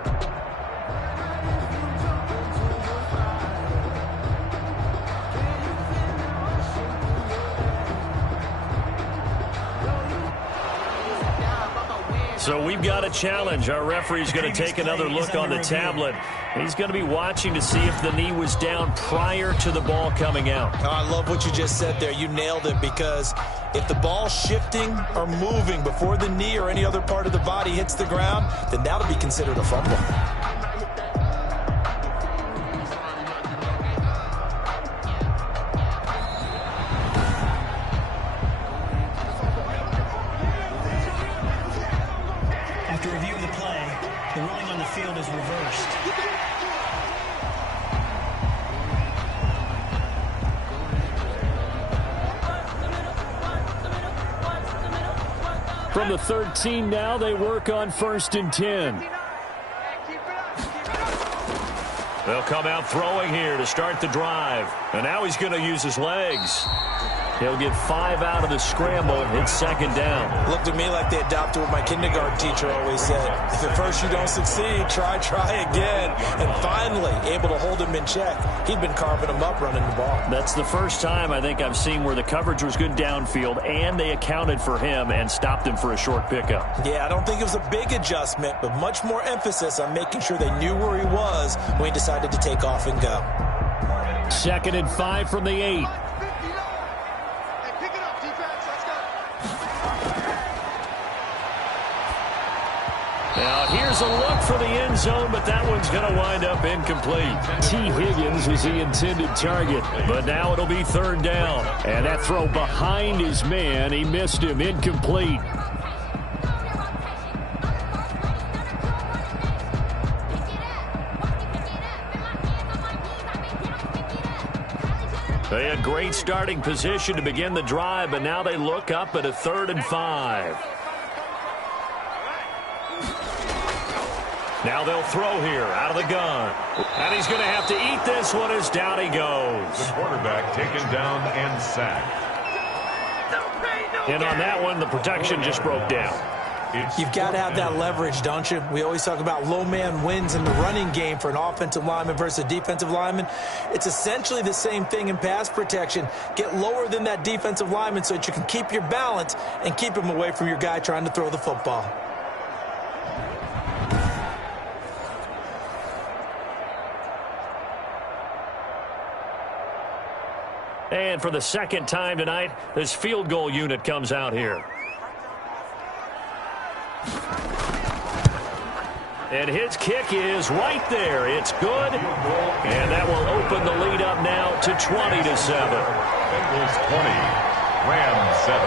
So we've got a challenge. Our referee's going to take another look on the tablet. He's going to be watching to see if the knee was down prior to the ball coming out. Oh, I love what you just said there. You nailed it, because if the ball's shifting or moving before the knee or any other part of the body hits the ground, then that'll be considered a fumble. After review of the play, the ruling on the field is reversed. From the 13 now, they work on 1st and 10. They'll come out throwing here to start the drive. And now he's going to use his legs. He'll get 5 out of the scramble. It's 2nd down. Looked to me like they adopted what my kindergarten teacher always said. If at first you don't succeed, try again. And finally, able to hold him in check. He'd been carving him up running the ball. That's the first time I think I've seen where the coverage was good downfield and they accounted for him and stopped him for a short pickup. Yeah, I don't think it was a big adjustment, but much more emphasis on making sure they knew where he was when he decided to take off and go. 2nd and 5 from the 8. Now, here's a look for the end zone, but that one's going to wind up incomplete. T. Higgins was the intended target, but now it'll be 3rd down. And that throw behind his man, he missed him, incomplete. They had great starting position to begin the drive, but now they look up at a 3rd and 5. Now they'll throw here out of the gun. And he's going to have to eat this one as down he goes. The quarterback taken down and sacked. And on that one, the protection just broke down. You've got to have that leverage, don't you? We always talk about low man wins in the running game for an offensive lineman versus a defensive lineman. It's essentially the same thing in pass protection. Get lower than that defensive lineman so that you can keep your balance and keep him away from your guy trying to throw the football. And for the 2nd time tonight, this field goal unit comes out here. And his kick is right there. It's good. And that will open the lead up now to 20-7. Bengals 20, Rams 7.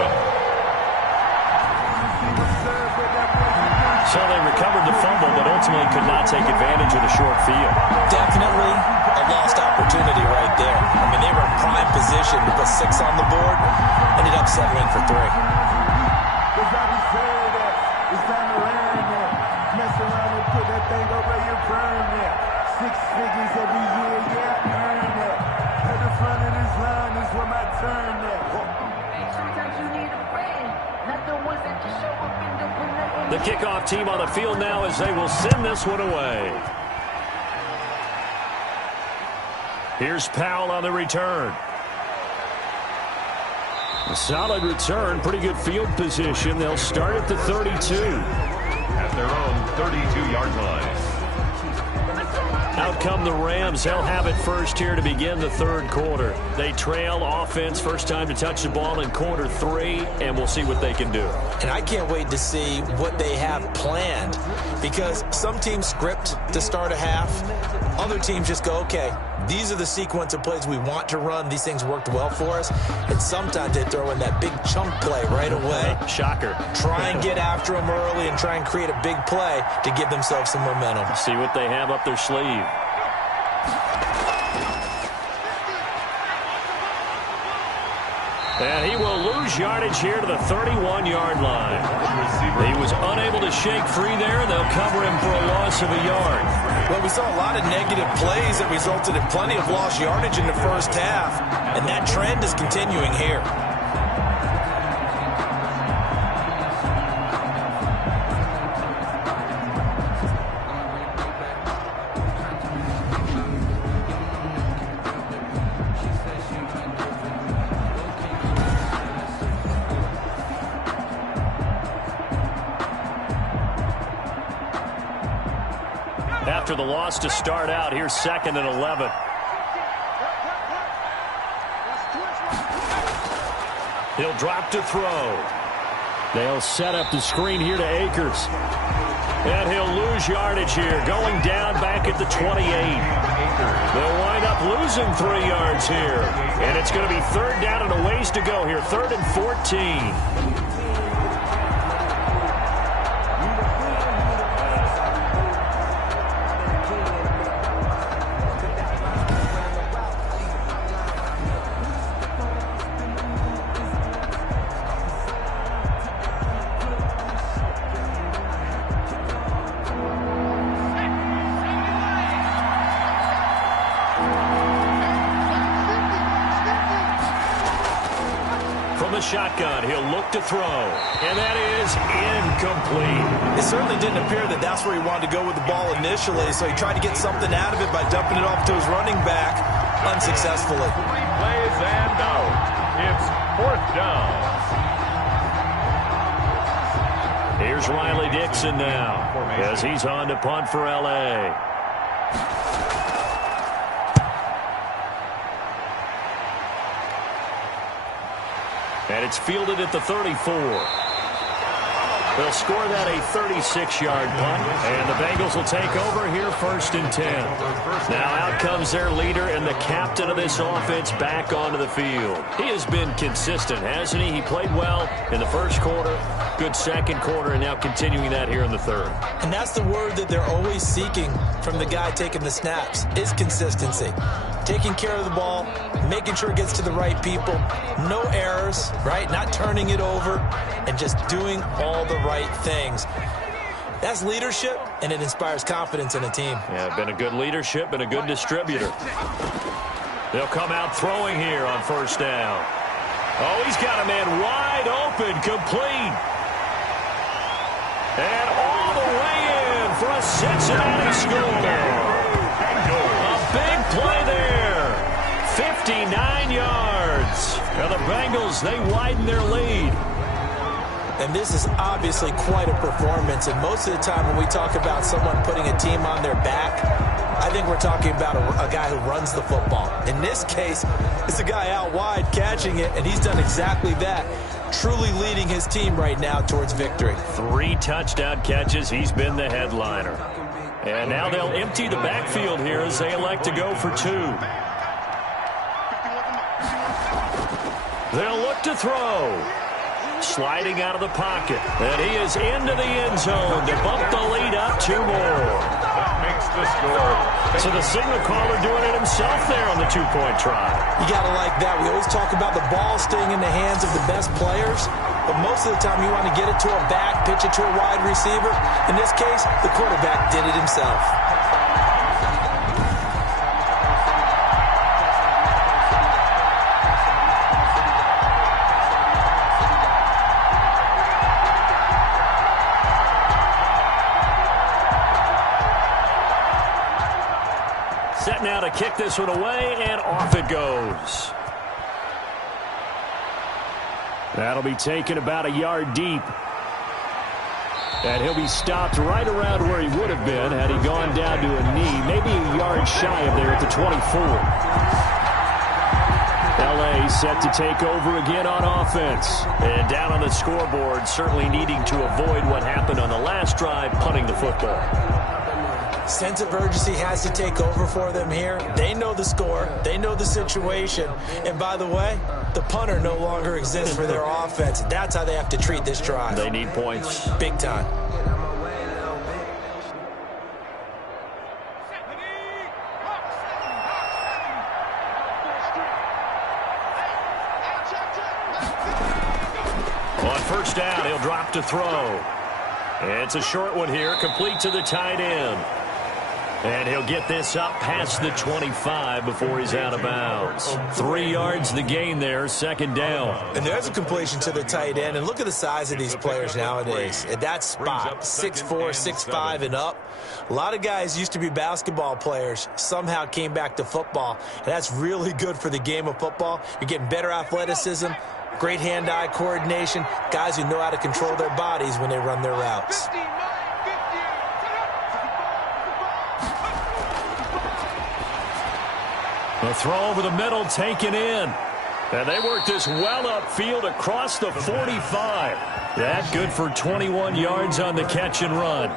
So they recovered the fumble, but ultimately could not take advantage of the short field. Definitely a lost opportunity right there. I mean, they were in prime position to put 6 on the board. Ended up settling for 3. It's time to land there. Mess around and put that thing over your burn there. 6 figures every year, yeah, earn that. At the front of this line is where my turn there. Sometimes you need a friend, not the ones that just show up and don't put nothing. The kickoff team on the field now as they will send this one away. Here's Powell on the return. A solid return, pretty good field position. They'll start at the 32. At their own 32-yard line. Out come the Rams. They'll have it first here to begin the 3rd quarter. They trail offense, first time to touch the ball in quarter 3, and we'll see what they can do. And I can't wait to see what they have planned, because some teams script to start a half. Other teams just go, okay, these are the sequence of plays we want to run. These things worked well for us. And sometimes they throw in that big chunk play right away. Shocker. Try and get after them early and try and create a big play to give themselves some momentum. See what they have up their sleeve. And he will lose yardage here to the 31-yard line. He was unable to shake free there, and they'll cover him for a loss of a yard. Well, we saw a lot of negative plays that resulted in plenty of lost yardage in the first half, and that trend is continuing here. After the loss to start out, here's 2nd and 11. He'll drop to throw. They'll set up the screen here to Akers. And he'll lose yardage here, going down back at the 28. They'll wind up losing 3 yards here. And it's going to be 3rd down and a ways to go here, 3rd and 14. Shotgun, he'll look to throw, and that is incomplete. It certainly didn't appear that that's where he wanted to go with the ball initially, so he tried to get something out of it by dumping it off to his running back unsuccessfully. 3 plays and out. It's 4th down. Here's Riley Dixon now as he's on to punt for L.A. And it's fielded at the 34. They'll score that a 36-yard punt, and the Bengals will take over here 1st and 10. Now out comes their leader and the captain of this offense back onto the field. He has been consistent, hasn't he? He played well in the first quarter, good second quarter, and now continuing that here in the third. And that's the word that they're always seeking from the guy taking the snaps, is consistency. Taking care of the ball, making sure it gets to the right people, no errors, right? Not turning it over, and just doing all the right things. That's leadership, and it inspires confidence in a team. Yeah, been a good leadership and a good distributor. They'll come out throwing here on 1st down. Oh, he's got a man wide open, complete. And all the way in for a Cincinnati score. A big play there. 59 yards. Now the Bengals, they widen their lead. And this is obviously quite a performance. And most of the time when we talk about someone putting a team on their back, I think we're talking about a guy who runs the football. In this case, it's a guy out wide catching it, and he's done exactly that. Truly leading his team right now towards victory. 3 touchdown catches. He's been the headliner. And now they'll empty the backfield here as they elect to go for 2. They'll look to throw. Sliding out of the pocket. And he is into the end zone to bump the lead up 2 more. That makes the score. So the signal caller doing it himself there on the 2-point try. You got to like that. We always talk about the ball staying in the hands of the best players, but most of the time you want to get it to a back, pitch it to a wide receiver. In this case, the quarterback did it himself. Set now to kick this one away, and off it goes. That'll be taken about a yard deep. And he'll be stopped right around where he would have been had he gone down to a knee, maybe a yard shy of there at the 24. L.A. set to take over again on offense. And down on the scoreboard, certainly needing to avoid what happened on the last drive, punting the football. Sense of urgency has to take over for them here. They know the score. They know the situation. And by the way, the punter no longer exists for their offense. That's how they have to treat this drive. They need points. Big time. On first down, he'll drop to throw. It's a short one here, complete to the tight end. And he'll get this up past the 25 before he's out of bounds. 3 yards the gain there, second down. And there's a completion to the tight end. And look at the size of these players nowadays. At that spot, 6'4", 6'5", and up. A lot of guys used to be basketball players, somehow came back to football. And that's really good for the game of football. You're getting better athleticism, great hand-eye coordination, guys who know how to control their bodies when they run their routes. The throw over the middle taken in. And they work this well upfield across the 45. That good for 21 yards on the catch and run.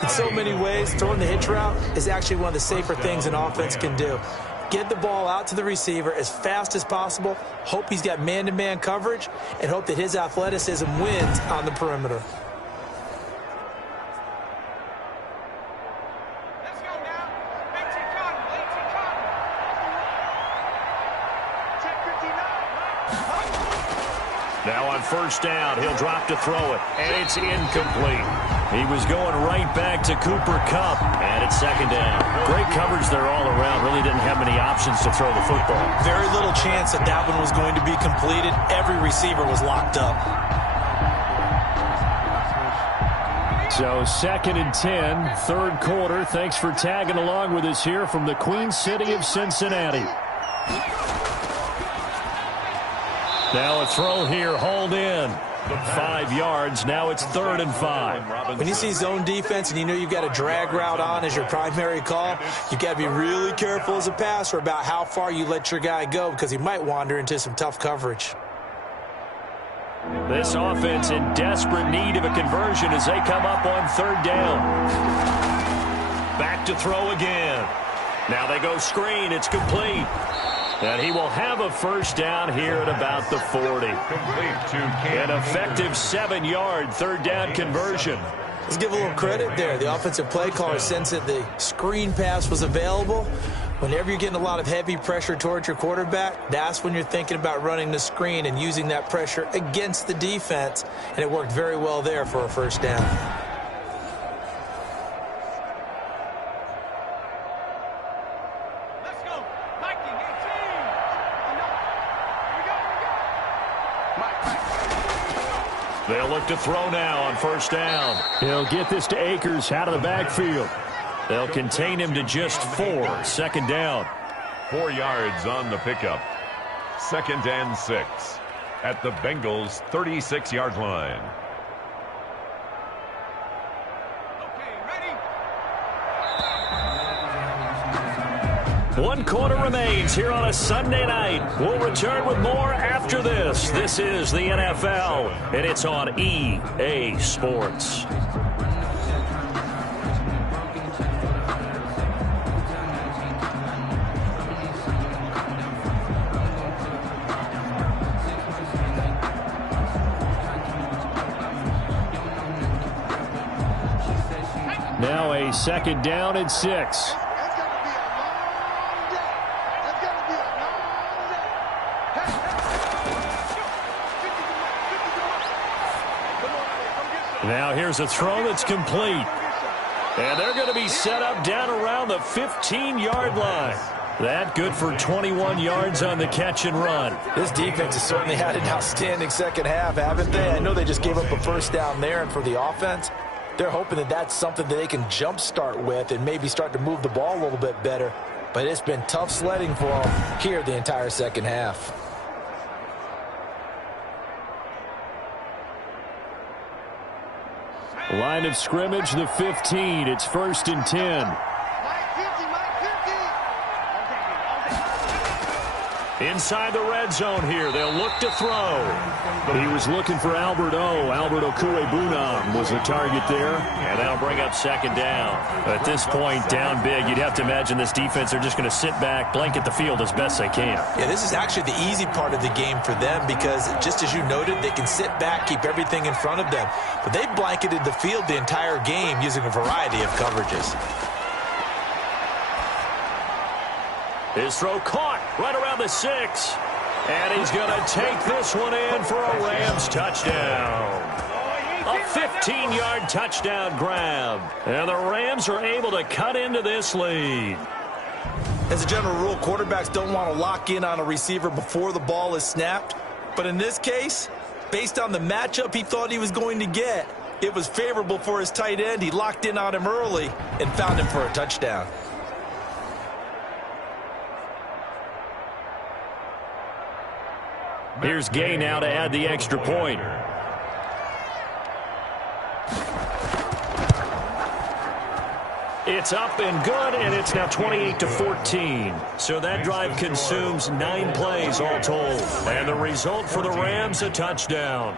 In so many ways, throwing the hitch route is actually one of the safer things an offense can do. Get the ball out to the receiver as fast as possible, hope he's got man-to-man coverage, and hope that his athleticism wins on the perimeter. Now on first down, he'll drop to throw it, and it's incomplete. He was going right back to Cooper Kupp, and it's second down. Great coverage there all around. Really didn't have many options to throw the football. Very little chance that that one was going to be completed. Every receiver was locked up. So second and 10, third quarter. Thanks for tagging along with us here from the Queen City of Cincinnati. Now a throw here, hauled in. 5 yards, now it's 3rd and 5. When you see zone defense and you know you've got a drag route on as your primary call, you've got to be really careful as a passer about how far you let your guy go because he might wander into some tough coverage. This offense in desperate need of a conversion as they come up on 3rd down. Back to throw again. Now they go screen, it's complete. And he will have a first down here at about the 40. An effective 7-yard 3rd down conversion. Let's give a little credit there. The offensive play caller sensed that the screen pass was available. Whenever you're getting a lot of heavy pressure towards your quarterback, that's when you're thinking about running the screen and using that pressure against the defense. And it worked very well there for a first down. They'll look to throw now on first down. He'll get this to Akers out of the backfield. They'll contain him to just 4. Second down. 4 yards on the pickup. 2nd and 6 at the Bengals' 36-yard line. One quarter remains here on a Sunday night. We'll return with more after this. This is the NFL, and it's on EA Sports. Now a second down and 6. Now here's a throw that's complete. And they're going to be set up down around the 15-yard line. That good for 21 yards on the catch and run. This defense has certainly had an outstanding second half, haven't they? I know they just gave up a first down there, and for the offense, they're hoping that that's something that they can jumpstart with and maybe start to move the ball a little bit better. But it's been tough sledding for them here the entire second half. Line of scrimmage, the 15. It's 1st and 10. Inside the red zone here, they'll look to throw. He was looking for Albert Okuebunam was the target there, and that'll bring up second down. At this point, down big, you'd have to imagine this defense, they're just going to sit back, blanket the field as best they can. Yeah, this is actually the easy part of the game for them because, just as you noted, they can sit back, keep everything in front of them. But they blanketed the field the entire game using a variety of coverages. His throw caught right around the 6. And he's going to take this one in for a Rams touchdown. A 15-yard touchdown grab. And the Rams are able to cut into this lead. As a general rule, quarterbacks don't want to lock in on a receiver before the ball is snapped. But in this case, based on the matchup he thought he was going to get, it was favorable for his tight end. He locked in on him early and found him for a touchdown. Here's Gay now to add the extra point. It's up and good, and it's now 28-14. So that drive consumes 9 plays all told. And the result for the Rams, a touchdown.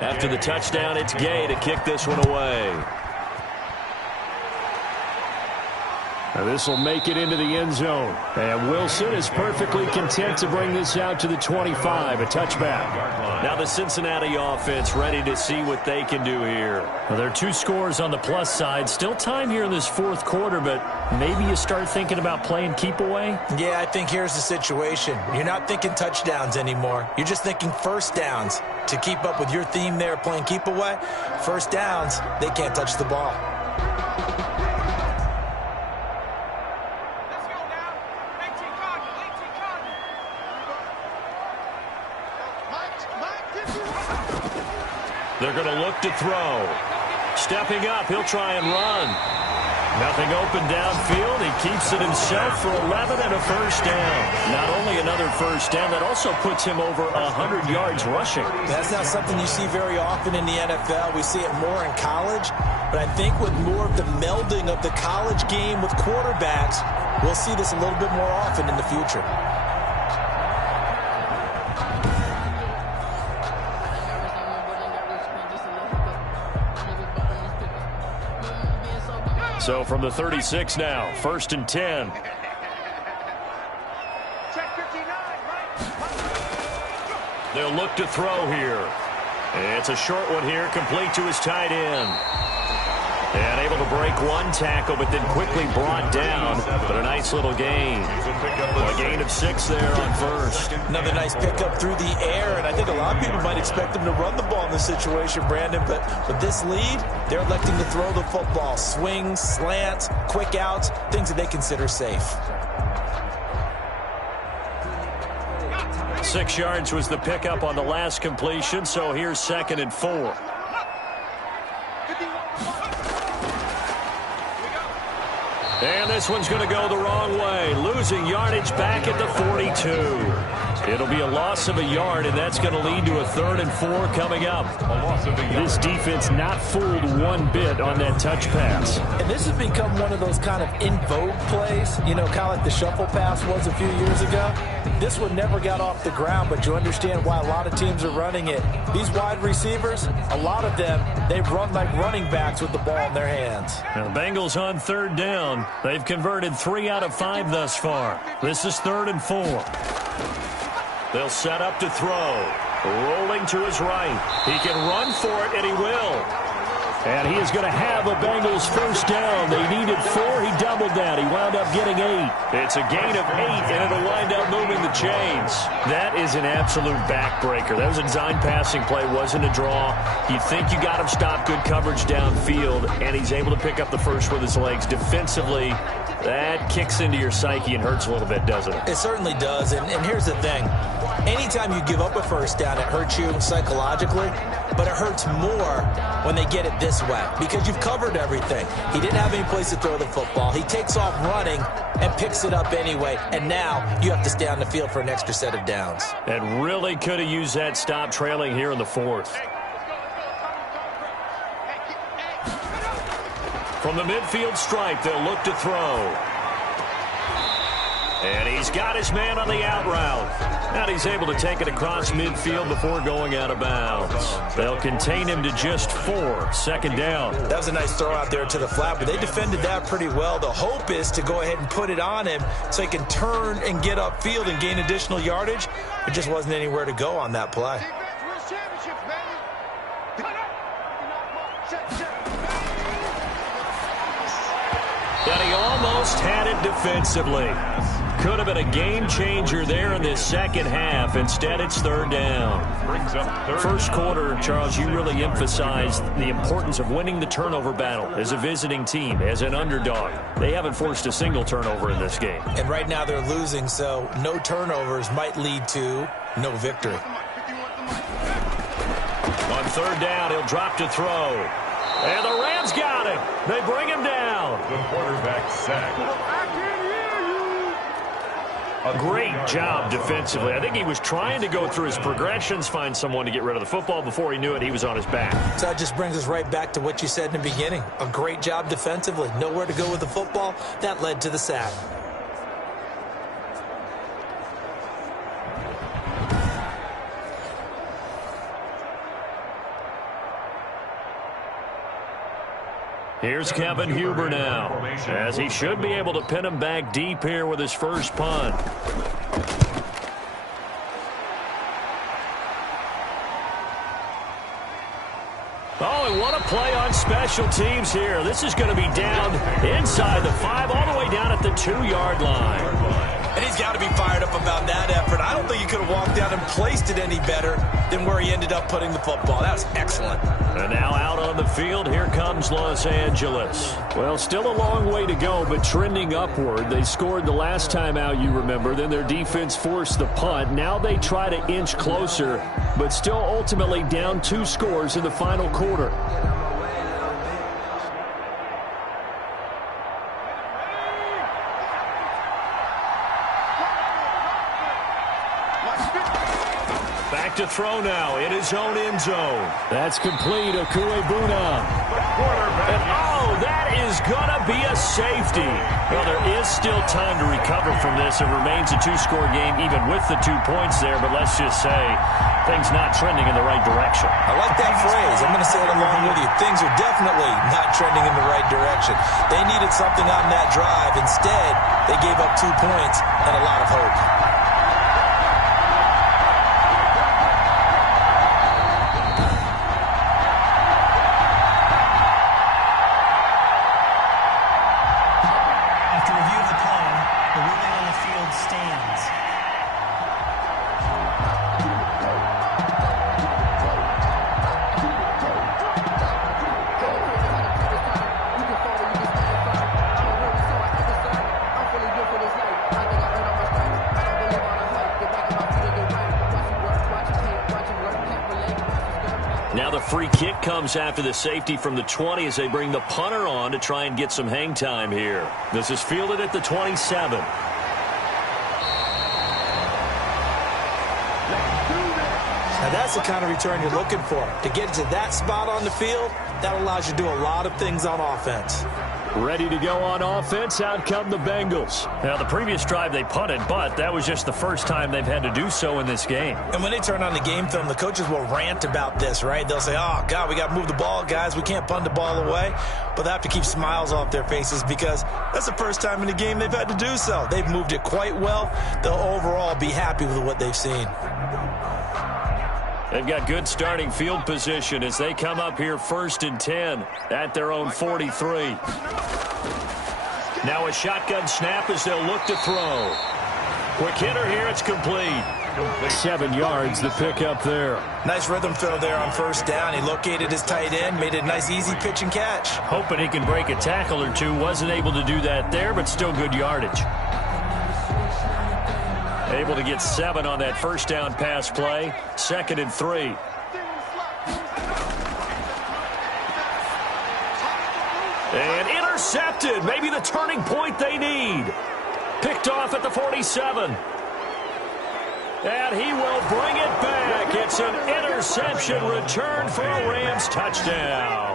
After the touchdown, it's Gay to kick this one away. Now this will make it into the end zone. And Wilson is perfectly content to bring this out to the 25, a touchback. Now the Cincinnati offense ready to see what they can do here. Well, there are 2 scores on the plus side. Still time here in this 4th quarter, but maybe you start thinking about playing keep away? Yeah, I think here's the situation. You're not thinking touchdowns anymore. You're just thinking first downs. To keep up with your theme there, playing keep away, first downs, they can't touch the ball. They're going to look to throw. Stepping up, he'll try and run. Nothing open downfield. He keeps it himself for 11 and a first down. Not only another first down, that also puts him over 100 yards rushing. That's not something you see very often in the NFL. We see it more in college. But I think with more of the melding of the college game with quarterbacks, we'll see this a little bit more often in the future. So from the 36 now, 1st and 10. They'll look to throw here. It's a short one here, complete to his tight end. And able to break one tackle, but then quickly brought down. But a nice little gain. A gain of 6 there on first. Another nice pickup through the air, and I think a lot of people might expect them to run the ball in this situation, Brandon. But with this lead, they're electing to throw the football. Swings, slants, quick outs, things that they consider safe. 6 yards was the pickup on the last completion, so here's 2nd and 4. And this one's going to go the wrong way. Losing yardage back at the 42. It'll be a loss of a yard, and that's going to lead to a 3rd and 4 coming up. This defense not fooled one bit on that touch pass. And this has become one of those kind of in vogue plays, you know, kind of like the shuffle pass was a few years ago. This one never got off the ground, but you understand why a lot of teams are running it. These wide receivers, a lot of them, they run like running backs with the ball in their hands. Now the Bengals on 3rd down. They've converted 3 out of 5 thus far. This is 3rd and 4. They'll set up to throw. Rolling to his right. He can run for it, and he will. And he is going to have a Bengals first down. They needed 4. He doubled that. He wound up getting 8. It's a gain of 8, and it'll wind up moving the chains. That is an absolute backbreaker. That was a design passing play. Wasn't a draw. You think you got him stopped, good coverage downfield, and he's able to pick up the first with his legs. Defensively, that kicks into your psyche and hurts a little bit, doesn't it? It certainly does, and here's the thing. Anytime you give up a first down, it hurts you psychologically, but it hurts more when they get it this way because you've covered everything. He didn't have any place to throw the football. He takes off running and picks it up anyway, and now you have to stay on the field for an extra set of downs. And really could have used that stop trailing here in the 4th. From the midfield stripe, they'll look to throw. And he's got his man on the out route. And he's able to take it across midfield before going out of bounds. They'll contain him to just 4. Second down. That was a nice throw out there to the flat, but they defended that pretty well. The hope is to go ahead and put it on him so he can turn and get upfield and gain additional yardage. There just wasn't anywhere to go on that play. And he almost had it defensively. Could have been a game changer there in this second half. Instead, it's third down. First quarter, Charles, you really emphasized the importance of winning the turnover battle as a visiting team, as an underdog. They haven't forced a single turnover in this game. And right now they're losing, so no turnovers might lead to no victory. On third down, he'll drop to throw. And the Rams got him. They bring him down. The quarterback sack. A great job defensively. I think he was trying to go through his progressions, find someone to get rid of the football. Before he knew it, he was on his back. So that just brings us right back to what you said in the beginning. A great job defensively. Nowhere to go with the football. That led to the sack. Here's Kevin Huber now, as he should be able to pin him back deep here with his first punt. Oh, and what a play on special teams here. This is going to be down inside the 5, all the way down at the 2-yard line. And he's got to be fired up about that effort. I don't think he could have walked down and placed it any better than where he ended up putting the football. That was excellent. And now out on the field, here comes Los Angeles. Well, still a long way to go, but trending upward. They scored the last time out, you remember. Then their defense forced the punt. Now they try to inch closer, but still ultimately down 2 scores in the final quarter. Back to throw now in his own end zone. That's complete. Okuebuna. And oh, that is going to be a safety. Well, there is still time to recover from this. It remains a 2-score game even with the 2 points there, but let's just say things not trending in the right direction. I like that phrase. I'm going to say it along with you. Things are definitely not trending in the right direction. They needed something on that drive. Instead, they gave up 2 points and a lot of hope. Now the free kick comes after the safety from the 20 as they bring the punter on to try and get some hang time here. This is fielded at the 27. Now that's the kind of return you're looking for. To get to that spot on the field, that allows you to do a lot of things on offense. Ready to go on offense, out come the Bengals. Now, the previous drive they punted, but that was just the first time they've had to do so in this game. And when they turn on the game film, the coaches will rant about this, right? They'll say, oh, God, we got to move the ball, guys. We can't punt the ball away. But they have to keep smiles off their faces because that's the first time in the game they've had to do so. They've moved it quite well. They'll overall be happy with what they've seen. They've got good starting field position as they come up here 1st and 10 at their own 43. Now a shotgun snap as they'll look to throw. Quick hitter here. It's complete. 7 yards, the pickup there. Nice rhythm throw there on 1st down. He located his tight end, made it a nice easy pitch and catch. Hoping he can break a tackle or two. Wasn't able to do that there, but still good yardage. Able to get 7 on that 1st down pass play. 2nd and 3. And intercepted. Maybe the turning point they need. Picked off at the 47. And he will bring it back. It's an interception returned for a Rams touchdown.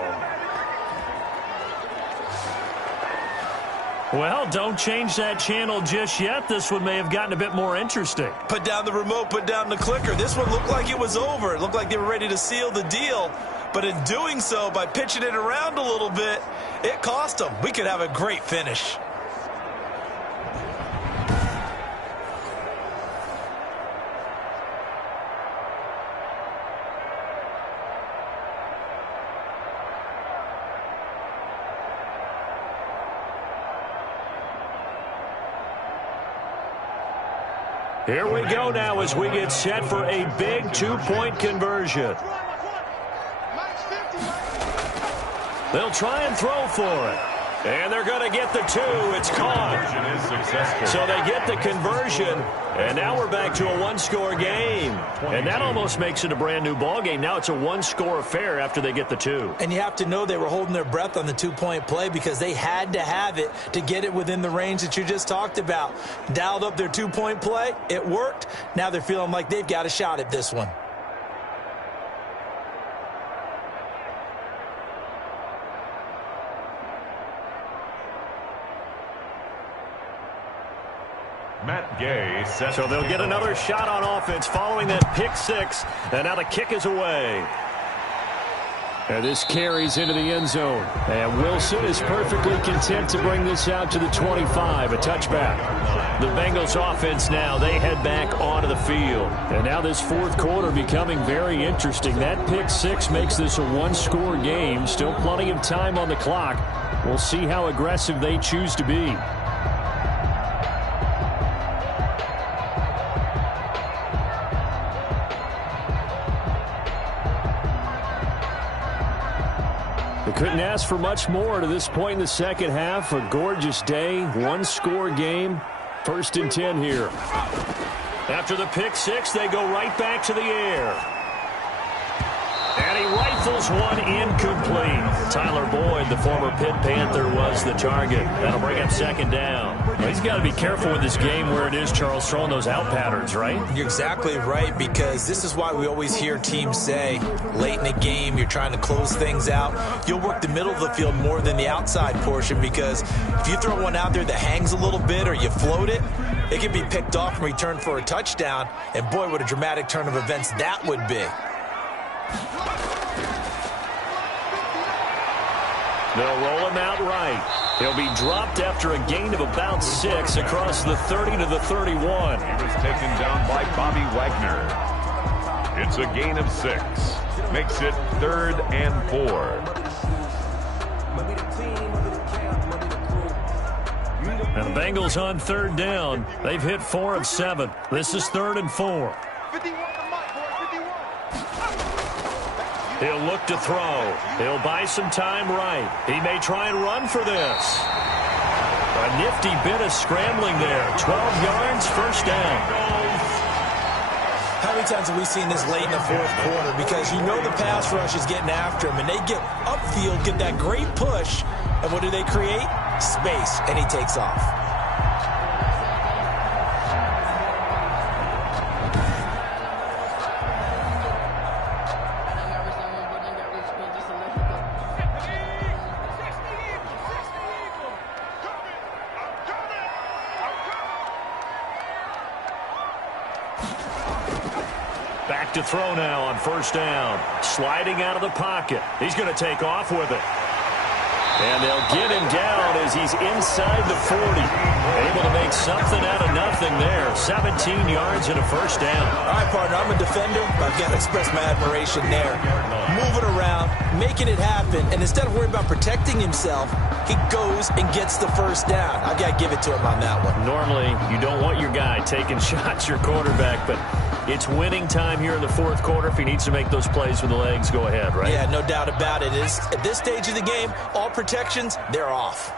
Well, don't change that channel just yet. This one may have gotten a bit more interesting. Put down the remote, put down the clicker. This one looked like it was over. It looked like they were ready to seal the deal. But in doing so, by pitching it around a little bit, it cost them. We could have a great finish. Here we go now as we get set for a big 2-point conversion. They'll try and throw for it. And they're going to get the 2. It's caught. So they get the conversion. And now we're back to a 1-score game. And that almost makes it a brand new ball game. Now it's a 1-score affair after they get the 2. And you have to know they were holding their breath on the 2-point play because they had to have it to get it within the range that you just talked about. Dialed up their 2-point play. It worked. Now they're feeling like they've got a shot at this one. Matt Gay sets. So they'll get another shot on offense following that pick 6. And now the kick is away. And this carries into the end zone. And Wilson is perfectly content to bring this out to the 25, a touchback. The Bengals offense now, they head back onto the field. And now this 4th quarter becoming very interesting. That pick 6 makes this a 1-score game. Still plenty of time on the clock. We'll see how aggressive they choose to be. Couldn't ask for much more to this point in the second half. A gorgeous day, 1-score game. 1st and 10 here. After the pick 6, they go right back to the air. And he rifles one incomplete. Tyler Boyd, the former Pitt Panther, was the target. That'll bring up 2nd down. Well, he's got to be careful with this game where it is, Charles, throwing those out patterns, right? You're exactly right, because this is why we always hear teams say, late in the game, you're trying to close things out. You'll work the middle of the field more than the outside portion, because if you throw one out there that hangs a little bit or you float it, it can be picked off and returned for a touchdown. And boy, what a dramatic turn of events that would be. They'll roll him out right. He'll be dropped after a gain of about 6 across the 30 to the 31. He was taken down by Bobby Wagner. It's a gain of 6. Makes it 3rd and 4. And the Bengals on 3rd down. They've hit 4 of 7. This is 3rd and 4. He'll look to throw. He'll buy some time right. He may try and run for this. A nifty bit of scrambling there. 12 yards, 1st down. How many times have we seen this late in the 4th quarter? Because you know the pass rush is getting after him, and they get upfield, get that great push, and what do they create? Space, and he takes off. Back to throw now on 1st down. Sliding out of the pocket. He's going to take off with it. And they'll get him down as he's inside the 40. Able to make something out of nothing nothing there. 17 yards and a first down. All right, partner, I'm a defender, but I've got to express my admiration there. Moving around, making it happen, and instead of worrying about protecting himself, he goes and gets the first down. I've got to give it to him on that one. Normally, you don't want your guy taking shots, your quarterback, but it's winning time here in the fourth quarter. If he needs to make those plays with the legs, go ahead, right? Yeah, no doubt about it. At this stage of the game, all protections, they're off.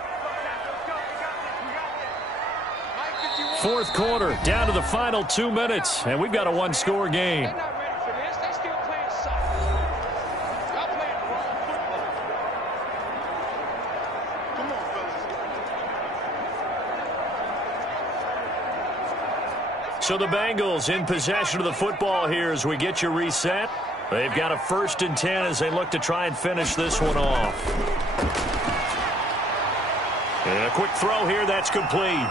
Fourth quarter, down to the final 2 minutes, and we've got a one-score game. So the Bengals in possession of the football here as we get you reset. They've got a 1st and 10 as they look to try and finish this one off. And a quick throw here, that's complete.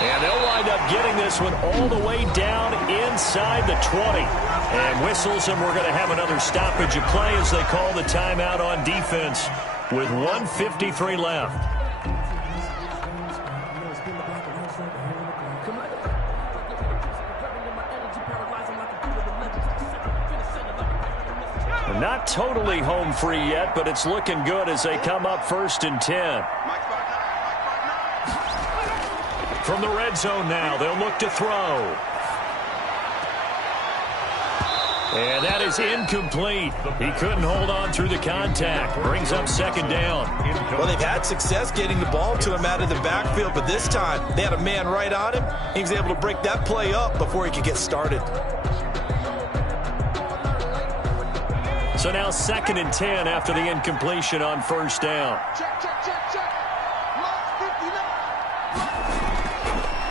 And they'll wind up getting this one all the way down inside the 20. And whistles, and we're going to have another stoppage of play as they call the timeout on defense with 1:53 left. Not totally home free yet, but it's looking good as they come up 1st and 10. From the red zone now, they'll look to throw. And that is incomplete. He couldn't hold on through the contact. Brings up 2nd down. Well, they've had success getting the ball to him out of the backfield, but this time they had a man right on him. He was able to break that play up before he could get started. So now 2nd and 10 after the incompletion on 1st down.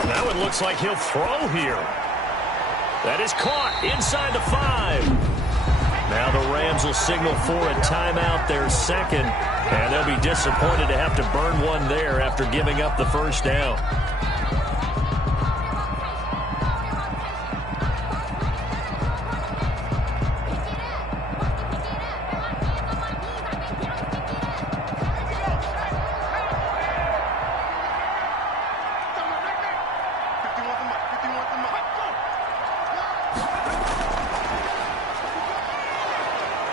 That one looks like he'll throw here. That is caught inside the 5. Now the Rams will signal for a timeout, their 2nd, and they'll be disappointed to have to burn one there after giving up the 1st down.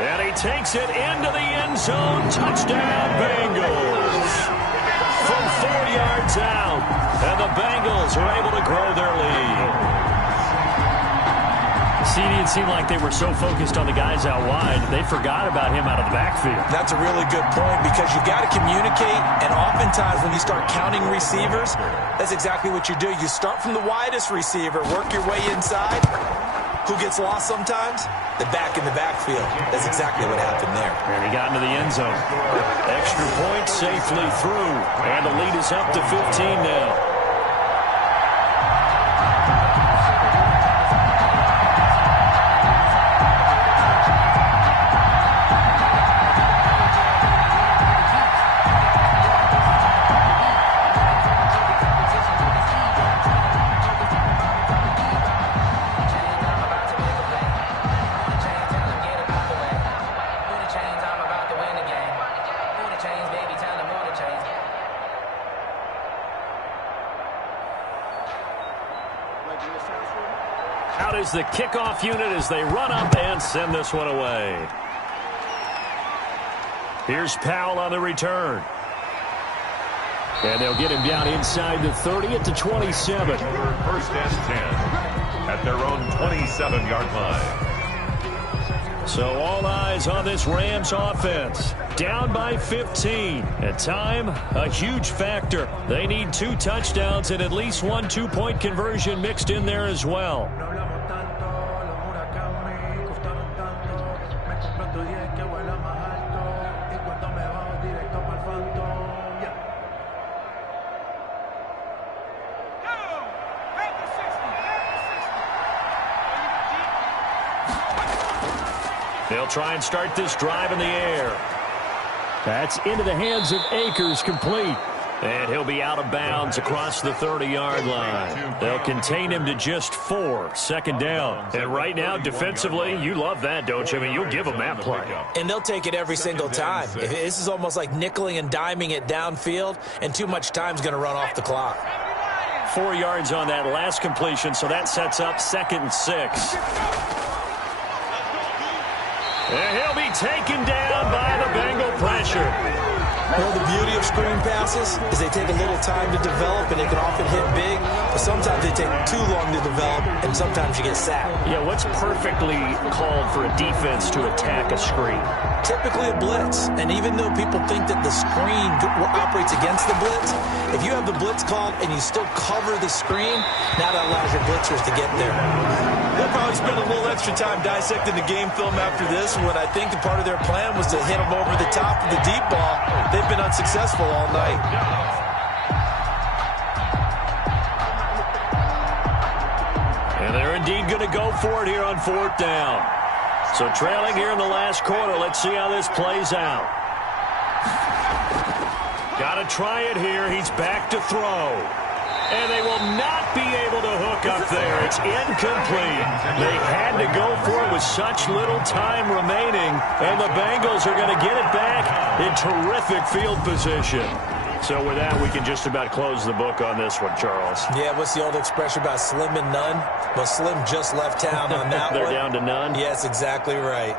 And he takes it into the end zone. Touchdown, Bengals. From 4 yards out. And the Bengals are able to grow their lead. CD, it seemed like they were so focused on the guys out wide, they forgot about him out of the backfield. That's a really good point because you've got to communicate, and oftentimes when you start counting receivers, that's exactly what you do. You start from the widest receiver, work your way inside. Who gets lost sometimes? The back in the backfield. That's exactly what happened there. And he got into the end zone. Extra point safely through. And the lead is up to 15 now. Out is the kickoff unit as they run up and send this one away. Here's Powell on the return. And they'll get him down inside the 30 at the 27. 1st and 10 at their own 27-yard line. So all eyes on this Rams offense. Down by 15. At time, a huge factor. They need 2 touchdowns and at least 1 2-point conversion mixed in there as well. They'll try and start this drive in the air. That's into the hands of Akers, complete. And he'll be out of bounds across the 30-yard line. They'll contain him to just 4, 2nd down. And right now, defensively, you love that, don't you? I mean, you'll give them that play. And they'll take it every single time. This is almost like nickeling and diming it downfield, and too much time's going to run off the clock. 4 yards on that last completion, so that sets up 2nd and 6. And he'll be taken down by the Bengal pressure. Well, the beauty of screen passes is they take a little time to develop, and they can often hit big, but sometimes they take too long to develop, and sometimes you get sacked. Yeah, what's perfectly called for a defense to attack a screen? Typically a blitz, and even though people think that the screen operates against the blitz, if you have the blitz called and you still cover the screen, now that allows your blitzers to get there. They'll probably spend a little extra time dissecting the game film after this, when I think the part of their plan was to hit them over the top of the deep ball. They've been unsuccessful all night. And they're indeed going to go for it here on 4th down. So trailing here in the last quarter, let's see how this plays out. Got to try it here. He's back to throw. And they will not be able to hook up there. It's incomplete. They had to go for it with such little time remaining, and the Bengals are going to get it back in terrific field position. So with that, we can just about close the book on this one, Charles. Yeah, what's the old expression about slim and none? Well, Slim just left town on that They're one. down to none? Yes, exactly right.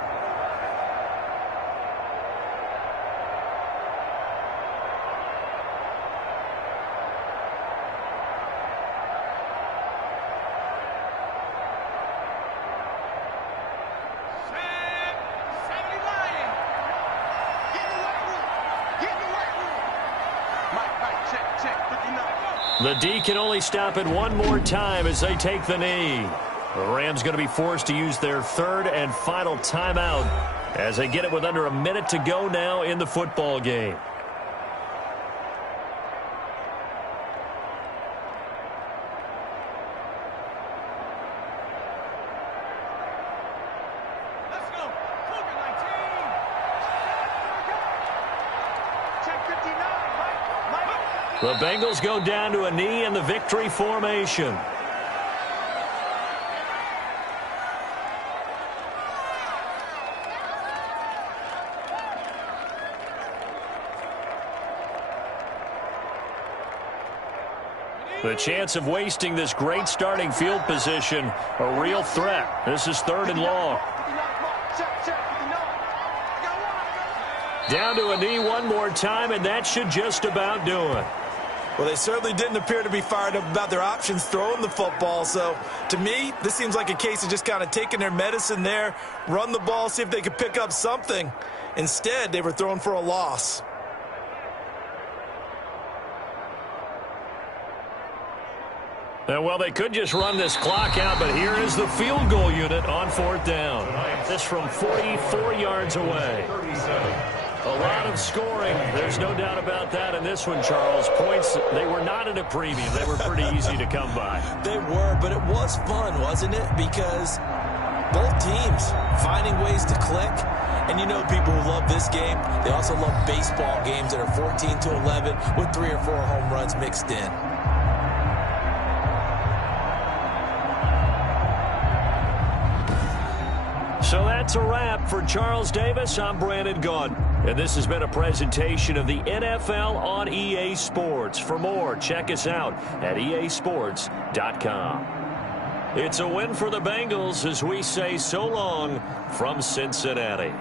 The D can only stop it one more time as they take the knee. The Rams going to be forced to use their 3rd and final timeout as they get it with under a minute to go now in the football game. The Bengals go down to a knee in the victory formation. The chance of wasting this great starting field position, a real threat. This is 3rd and long. Down to a knee one more time, and that should just about do it. Well, they certainly didn't appear to be fired up about their options throwing the football. So, to me, this seems like a case of just kind of taking their medicine there, run the ball, see if they could pick up something. Instead, they were throwing for a loss. Well, they could just run this clock out, but here is the field goal unit on 4th down. This from 44 yards away. A lot of scoring. There's no doubt about that in this one, Charles. Points, they were not at a premium. They were pretty easy to come by. They were, but it was fun, wasn't it? Because both teams finding ways to click. And you know people who love this game, they also love baseball games that are 14-11 with 3 or 4 home runs mixed in. So that's a wrap for Charles Davis. I'm Brandon Gaudin. And this has been a presentation of the NFL on EA Sports. For more, check us out at easports.com. It's a win for the Bengals as we say so long from Cincinnati.